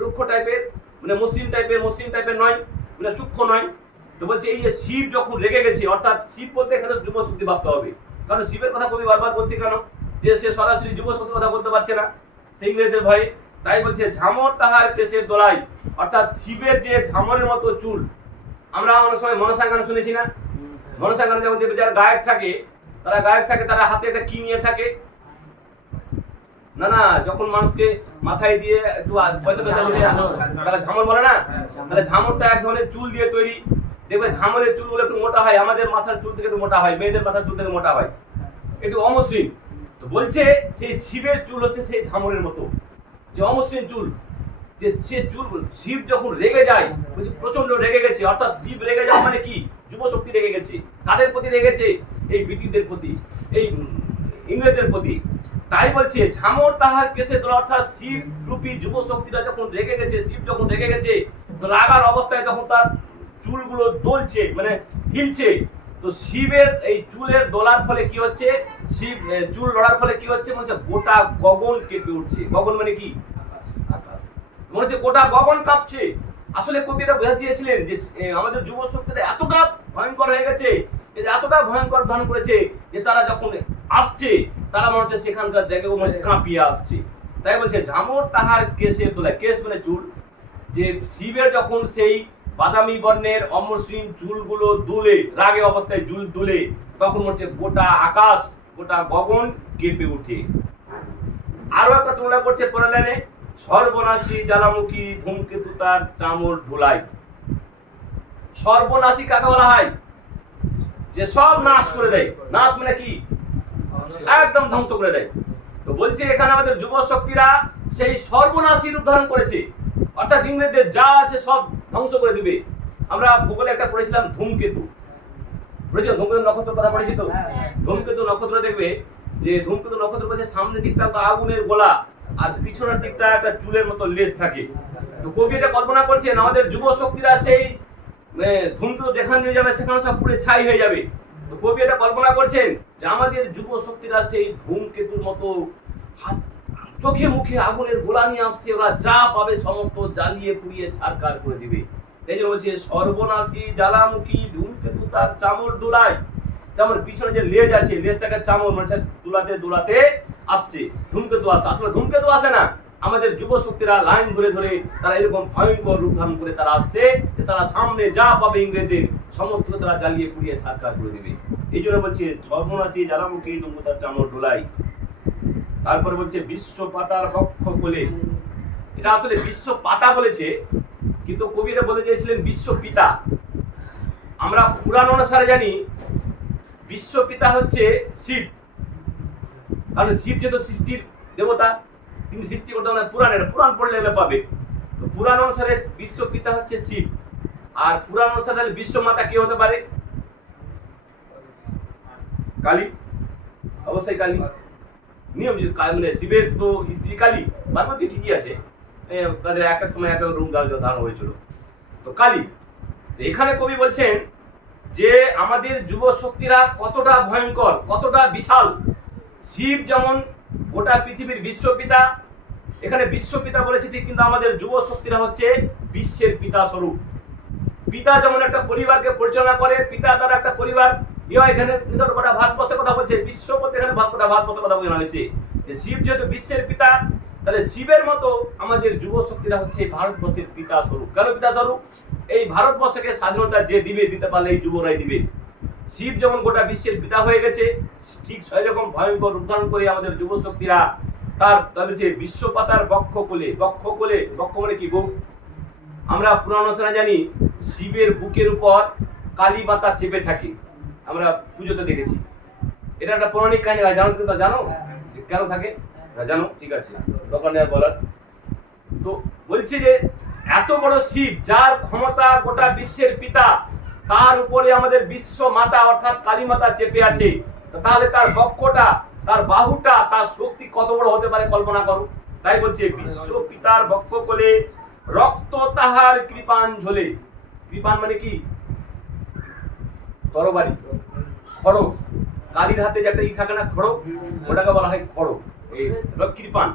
রুক্ষ টাইপের, মানে মসৃণ টাইপের নয়, মানে সূক্ষ্ম নয়। তো বলছে এই যে শিব যখন রেগে গেছে, অর্থাৎ শিব বলতে এখানে যুব শক্তি ভাবতে হবে, কারণ শিবের কথা কবি বারবার বলছে কেন? যে সে সরাসরি যুব শক্তির কথা বলতে পারছে না সেই ইংরেজদের ভয়ে। তাই বলছে ঝামর তাহার কেশের দোলাই, অর্থাৎ শিবের যে ঝামরের মতো চুল। আমরা অনেক সময় মনসা গান শুনেছি না? মনসা গানে যেমন যারা গায়ক থাকে, তারা হাতে একটা কি নিয়ে থাকে না, যখন মানুষকে মাথায় দিয়ে একটু পয়সা টয়সা দিয়ে তারা ঝামর বলে না, তাহলে ঝামরটা এক ধরনের চুল দিয়ে তৈরি। দেখবে ঝামরের চুলগুলো একটু মোটা হয়, আমাদের মাথার চুল থেকে একটু মোটা হয়, মেয়েদের মাথার চুল থেকে মোটা হয়, একটু অমসৃণ। তো বলছে সেই শিবের চুল হচ্ছে সেই ঝামরের মতো, যে অমসৃণ চুল, যে সে চুল শিব যখন রেগে যায়, বলছে প্রচন্ড রেগে গেছে, অর্থাৎ শিব রেগে যাওয়া মানে কি, যুব শক্তি রেগে গেছে। কাদের প্রতি রেগেছে? এই ব্রিটিশদের প্রতি, এই ইংরেজদের প্রতি। তাই বলছে ঝামর তাহার কেসে দোলা, অর্থাৎ শিব রূপী যুব শক্তিরা যখন রেগে গেছে, শিব যখন রেগে গেছে, তো রাগার অবস্থায় তখন তার চুলগুলো দোলছে, মানে হিলছে। তো শিবের এই চুলের দোলার ফলে কি হচ্ছে, শিব চুল লড়ার ফলে কি হচ্ছে, বলছে গোটা গগন কেঁপে উঠছে। গগন মানে কি? মনে হচ্ছে গোটা গগন কাঁপছে। আসলে কবি এটা বোঝা দিয়েছিলেন যে আমাদের যুব শক্তিরা এতটা ভয়ঙ্কর হয়ে গেছে, এতটা ভয়ঙ্কর ধারণ করেছে যে তারা যখন আসছে, তারা মনে হচ্ছে সেখানকার জায়গাগুলো মনে হচ্ছে কাঁপিয়ে আসছে। তাই বলছে ঝামর তাহার কেসের দোলায়, কেস মানে চুল, যে শিবের যখন সেই বাদামি বর্ণের অমসৃণ চুলগুলো দুলে, রাগে অবস্থায় চুল দুলে, তখন হচ্ছে গোটা আকাশ, গোটা গগন কেঁপে উঠে। আরো একটা তুলনা করছে পরের লাইনে, সর্বনাশী জ্বালামুখী ধূমকেতু তার চামর ঢোলাই। সর্বনাশী কাকে বলা হয়? যে সব নাশ করে দেয়। নাশ মানে কি? একদম ধ্বংস করে দেয়। তো বলছে এখানে আমাদের যুব শক্তিরা সেই সর্বনাশী রূপ ধারণ করেছে, অর্থাৎ ইংরেজদের যা আছে সব ধ্বংস করে দিবে। আমরা ভূগোলে একটা পড়েছিলাম ধূমকেতু, পড়েছিলাম ধূমকেতু নক্ষত্রের কথা পড়েছি। তো ধূমকেতু নক্ষত্র দেখবে যে ধূমকেতু নক্ষত্র বলছে সামনের দিকটা একটা আগুনের গোলা, আর পিছনের দিকটা একটা চুলের মতো লেজ থাকে। তো কবি এটা কল্পনা করছেন আমাদের যুব শক্তিরা সেই ধূমকেতু যেখানে দিয়ে যাবে সেখানে সব পুড়ে ছাই হয়ে যাবে। তো কবি এটা কল্পনা করছেন যে আমাদের যুব শক্তিরা সেই ধূমকেতুর মতো চোখে মুখে আগুনের গোলা নিয়ে আসছে, ওরা যা পাবে সমস্ত জ্বালিয়ে পুড়িয়ে ছারখার করে দিবে। এই যে বলছে সর্বনাশী জ্বালামুখী ধূমকেতু তার চামর দোলায়। চামর পিছনে যে লেজ আছে, লেজটাকে চামর মানে দোলাতে দোলাতে আসছে, ধূমকেতু আসে। আসলে ধূমকেতু আসে না, আমাদের যুব শক্তিরা লাইন ধরে ধরে তারা এরকম ভয়ঙ্কর রূপ ধারণ করে তারা আসছে, যে তারা সামনে যা পাবে ইংরেজদের সমস্ত তারা জ্বালিয়ে পুড়িয়ে ছারখার করে দিবে। এই জন্য বলছে সর্বনাশী জ্বালামুখী ধূমকেতু তার চামর দোলায়। তারপরে বলছে বিশ্ব পাতার বক্ষ কোলে। এটা আসলে বিশ্ব পাতা বলেছে, কিন্তু কবি এটা বলতে চেয়েছিলেন বিশ্ব পিতা। আমরা পুরাণ অনুসারে জানি বিশ্ব পিতা হচ্ছে শিব, কারণ শিব যেহেতু সৃষ্টির দেবতা, তিনি সৃষ্টি করতে মানে পুরাণ পড়লে এলে পাবে। তো পুরাণ অনুসারে বিশ্ব পিতা হচ্ছে শিব, আর পুরাণ অনুসারে বিশ্ব মাতা কে হতে পারে? কালী, অবশ্যই কালী। নিয়ম মানে শিবের তো স্ত্রী কালী, পার্বতী ঠিকই আছে, তাদের এক এক সময় এক এক রূপ ধারণ হয়েছিল। তো কালী, এখানে কবি বলছেন যে আমাদের যুব শক্তিরা কতটা ভয়ঙ্কর, কতটা বিশাল। শিব যেমন গোটা পৃথিবীর বিশ্বপিতা, এখানে বিশ্বপিতা বলেছে ঠিক, কিন্তু আমাদের যুব শক্তিরা হচ্ছে বিশ্বের পিতা স্বরূপ। পিতা যেমন একটা পরিবারকে পরিচালনা করে, পিতা দ্বারা একটা পরিবার এখানে গোটা ভারতবর্ষের কথা বলছে, বিশ্ব বলতে এখানে গোটা ভারতবর্ষের কথা বোঝানো হয়েছে। যে শিব যেহেতু বিশ্বের পিতা, তাহলে শিবের মতো আমাদের যুব শক্তিরা হচ্ছে ভারতবর্ষের পিতা স্বরূপ। কেন পিতা স্বরূপ? এই ভারতবর্ষকে স্বাধীনতা যে দিবে, দিতে পারলে এই যুবরাই দিবে। শিব যেমন গোটা বিশ্বের পিতা হয়ে গেছে, ঠিক সেই রকম ভয়ঙ্কর রূপ ধারণ করে আমাদের যুব শক্তিরা তার বলছে বিশ্ব পাতার বক্ষ কোলে। বক্ষ কোলে, বক্ষ মানে কি? বুক। আমরা পুরাণ অনুসারে জানি শিবের বুকের উপর কালী মাতা চেপে থাকে, আমরা পুজোতে দেখেছি। এটা একটা পৌরাণিক কাহিনী হয়, জানো? কিন্তু জানো কেন থাকে না? জানো? ঠিক আছে, দরকার নেই বলার। তো বলছি যে এত বড় শিব, যার ক্ষমতা গোটা বিশ্বের পিতা, তার উপরে আমাদের বিশ্ব মাতা অর্থাৎ কালী মাতা চেপে আছে। তাহলে তার বক্ষটা, তার বাহুটা, তার শক্তি কত বড় হতে পারে কল্পনা করো। তাই বলছে বিশ্ব পিতার বক্ষ কোলে রক্ত তাহার কৃপান ঝোলে। কৃপান মানে কি? তরবারি, খড়গ। কালীর হাতে যে একটা থাকে না, খড়গ, ওটাকে বলা হয় খড়গ, এই কৃপান।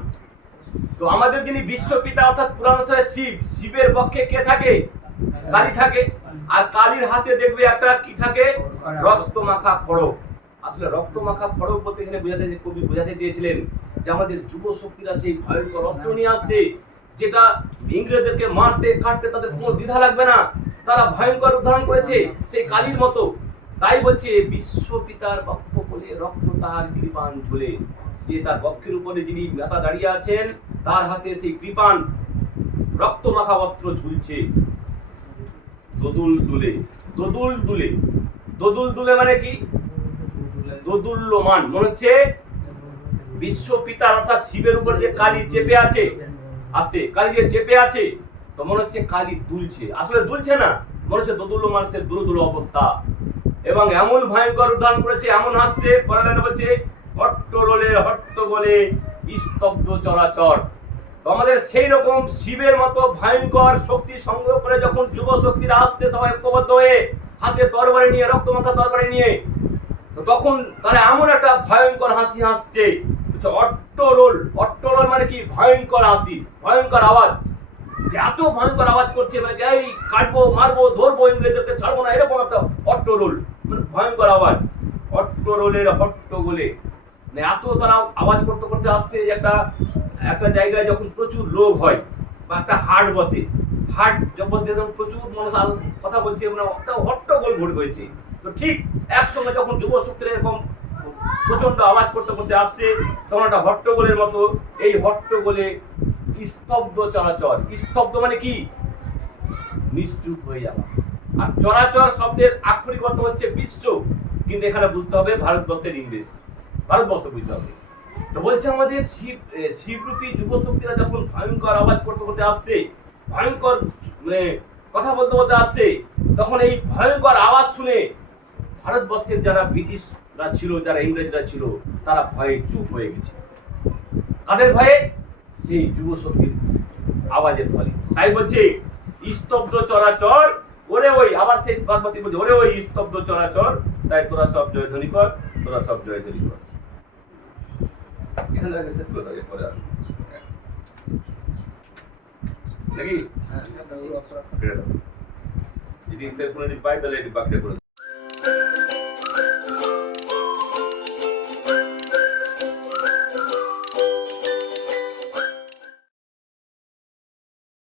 তো আমাদের যিনি বিশ্ব পিতা অর্থাৎ পুরাণ অনুসারে শিব, শিবের পক্ষে কে থাকে? কালী থাকে। আর কালীর হাতে দেখবে একটা কি থাকে? রক্ত মাখা খড়গ। আসলে রক্ত মাখা খড়গ বলতে এখানে কবি বোঝাতে চেয়েছিলেন যে আমাদের যুব শক্তিরা সেই ভয়ঙ্কর অস্ত্র নিয়ে আসছে, যেটা ইংরেজদেরকে মারতে কাটতে তাদের কোনো দ্বিধা লাগবে না, তারা ভয়ঙ্কর রূপ ধারণ করেছে সেই কালীর মতো। তাই বলছে বিশ্ব পিতার বক্ষ কোলে রক্ত তাহার কৃপান ঝোলে, যে তার বক্ষের উপরে যিনি মাতা দাঁড়িয়ে আছেন, তার হাতে সেই কৃপান রক্ত মাখা অস্ত্র ঝুলছে। দোদুল দুলে, দোদুল দুলে, দোদুল দুলে মানে কি? দোদুল্যমান, মনে হচ্ছে বিশ্ব পিতার অর্থাৎ শিবের উপর যে কালী চেপে আছে, আস্তে কালী যে চেপে আছে, তো মনে হচ্ছে কালী দুলছে, আসলে দুলছে না, মনে হচ্ছে দোদুল্য মানুষের দুলুদুলো অবস্থা। এবং এমন ভয়ঙ্কর উদ্ধারণ করেছে, এমন হাসছে, পরের লাইনে বলছে হট্টগোলে হট্টগোলে স্তব্ধ চরাচর। তো আমাদের সেই রকম শিবের মতো ভয়ঙ্কর শক্তি সংগ্রহ করে যখন যুব শক্তিরা আসছে সবাই ঐক্যবদ্ধ হয়ে, হাতে তরবারি নিয়ে, রক্তমাখা তরবারি নিয়ে, তো তখন তারা এমন একটা ভয়ঙ্কর হাসি হাসছে, অট্টরোল। অট্টরোল মানে কি? ভয়ঙ্কর হাসি, ভয়ঙ্কর আওয়াজ, যে এত ভয়ঙ্কর আওয়াজ করছে, মানে এই কাটবো, মারবো, ধরবো, ইংরেজদেরকে ছাড়বো না, এরকম একটা অট্টরোল, মানে ভয়ঙ্কর আওয়াজ। অট্টরোলের হট্টগোলে, মানে এত তারা আওয়াজ করতে করতে আসছে যে একটা জায়গায় যখন প্রচুর লোক হয় বা একটা হাট বসে, হাট যখন প্রচুর মানুষ কথা বলছে, মানে একটা হট্টগোল ঘটে হয়েছে। তো ঠিক একসঙ্গে যখন যুব শক্তিরা এরকম প্রচন্ড আওয়াজ করতে করতে আসছে, তখন একটা হট্টগোলের মতো, এই হট্টগোলে স্তব্ধ চরাচর। স্তব্ধ মানে কি? নিশ্চুপ হয়ে যাওয়া। আর চরাচর শব্দের আক্ষরিক অর্থ হচ্ছে বিশ্ব, কিন্তু এখানে বুঝতে হবে ভারতবর্ষের ইংরেজ, ভারতবর্ষ বুঝতে হবে। তো বলছে আমাদের শিবরূপী যুব শক্তিরা যখন ভয়ঙ্কর আওয়াজ করতে করতে আসছে, ভয়ঙ্কর মানে কথা বলতে বলতে আসছে, তখন এই ভয়ঙ্কর আওয়াজ শুনে ভারতবর্ষের যারা ব্রিটিশরা ছিল, যারা ইংরেজরা ছিল, তারা ভয়ে চুপ হয়ে গেছে। কাদের ভয়ে? সেই যুব শক্তির আওয়াজের ফলে। তাই বলছে স্তব্ধ চরাচর, ওরে ওই, আবার সেই ভারতবাসী বলছে ওরে ওই স্তব্ধ চরাচর, তাই তোরা সব জয়ধ্বনি কর, তোরা সব জয়ধ্বনি কর। এখানে আগে শেষ করে দাও, এরপরে আর নাকি কেটে দাও। যদি কোনোদিন পাই তাহলে এটি বাকিটা করে দাও।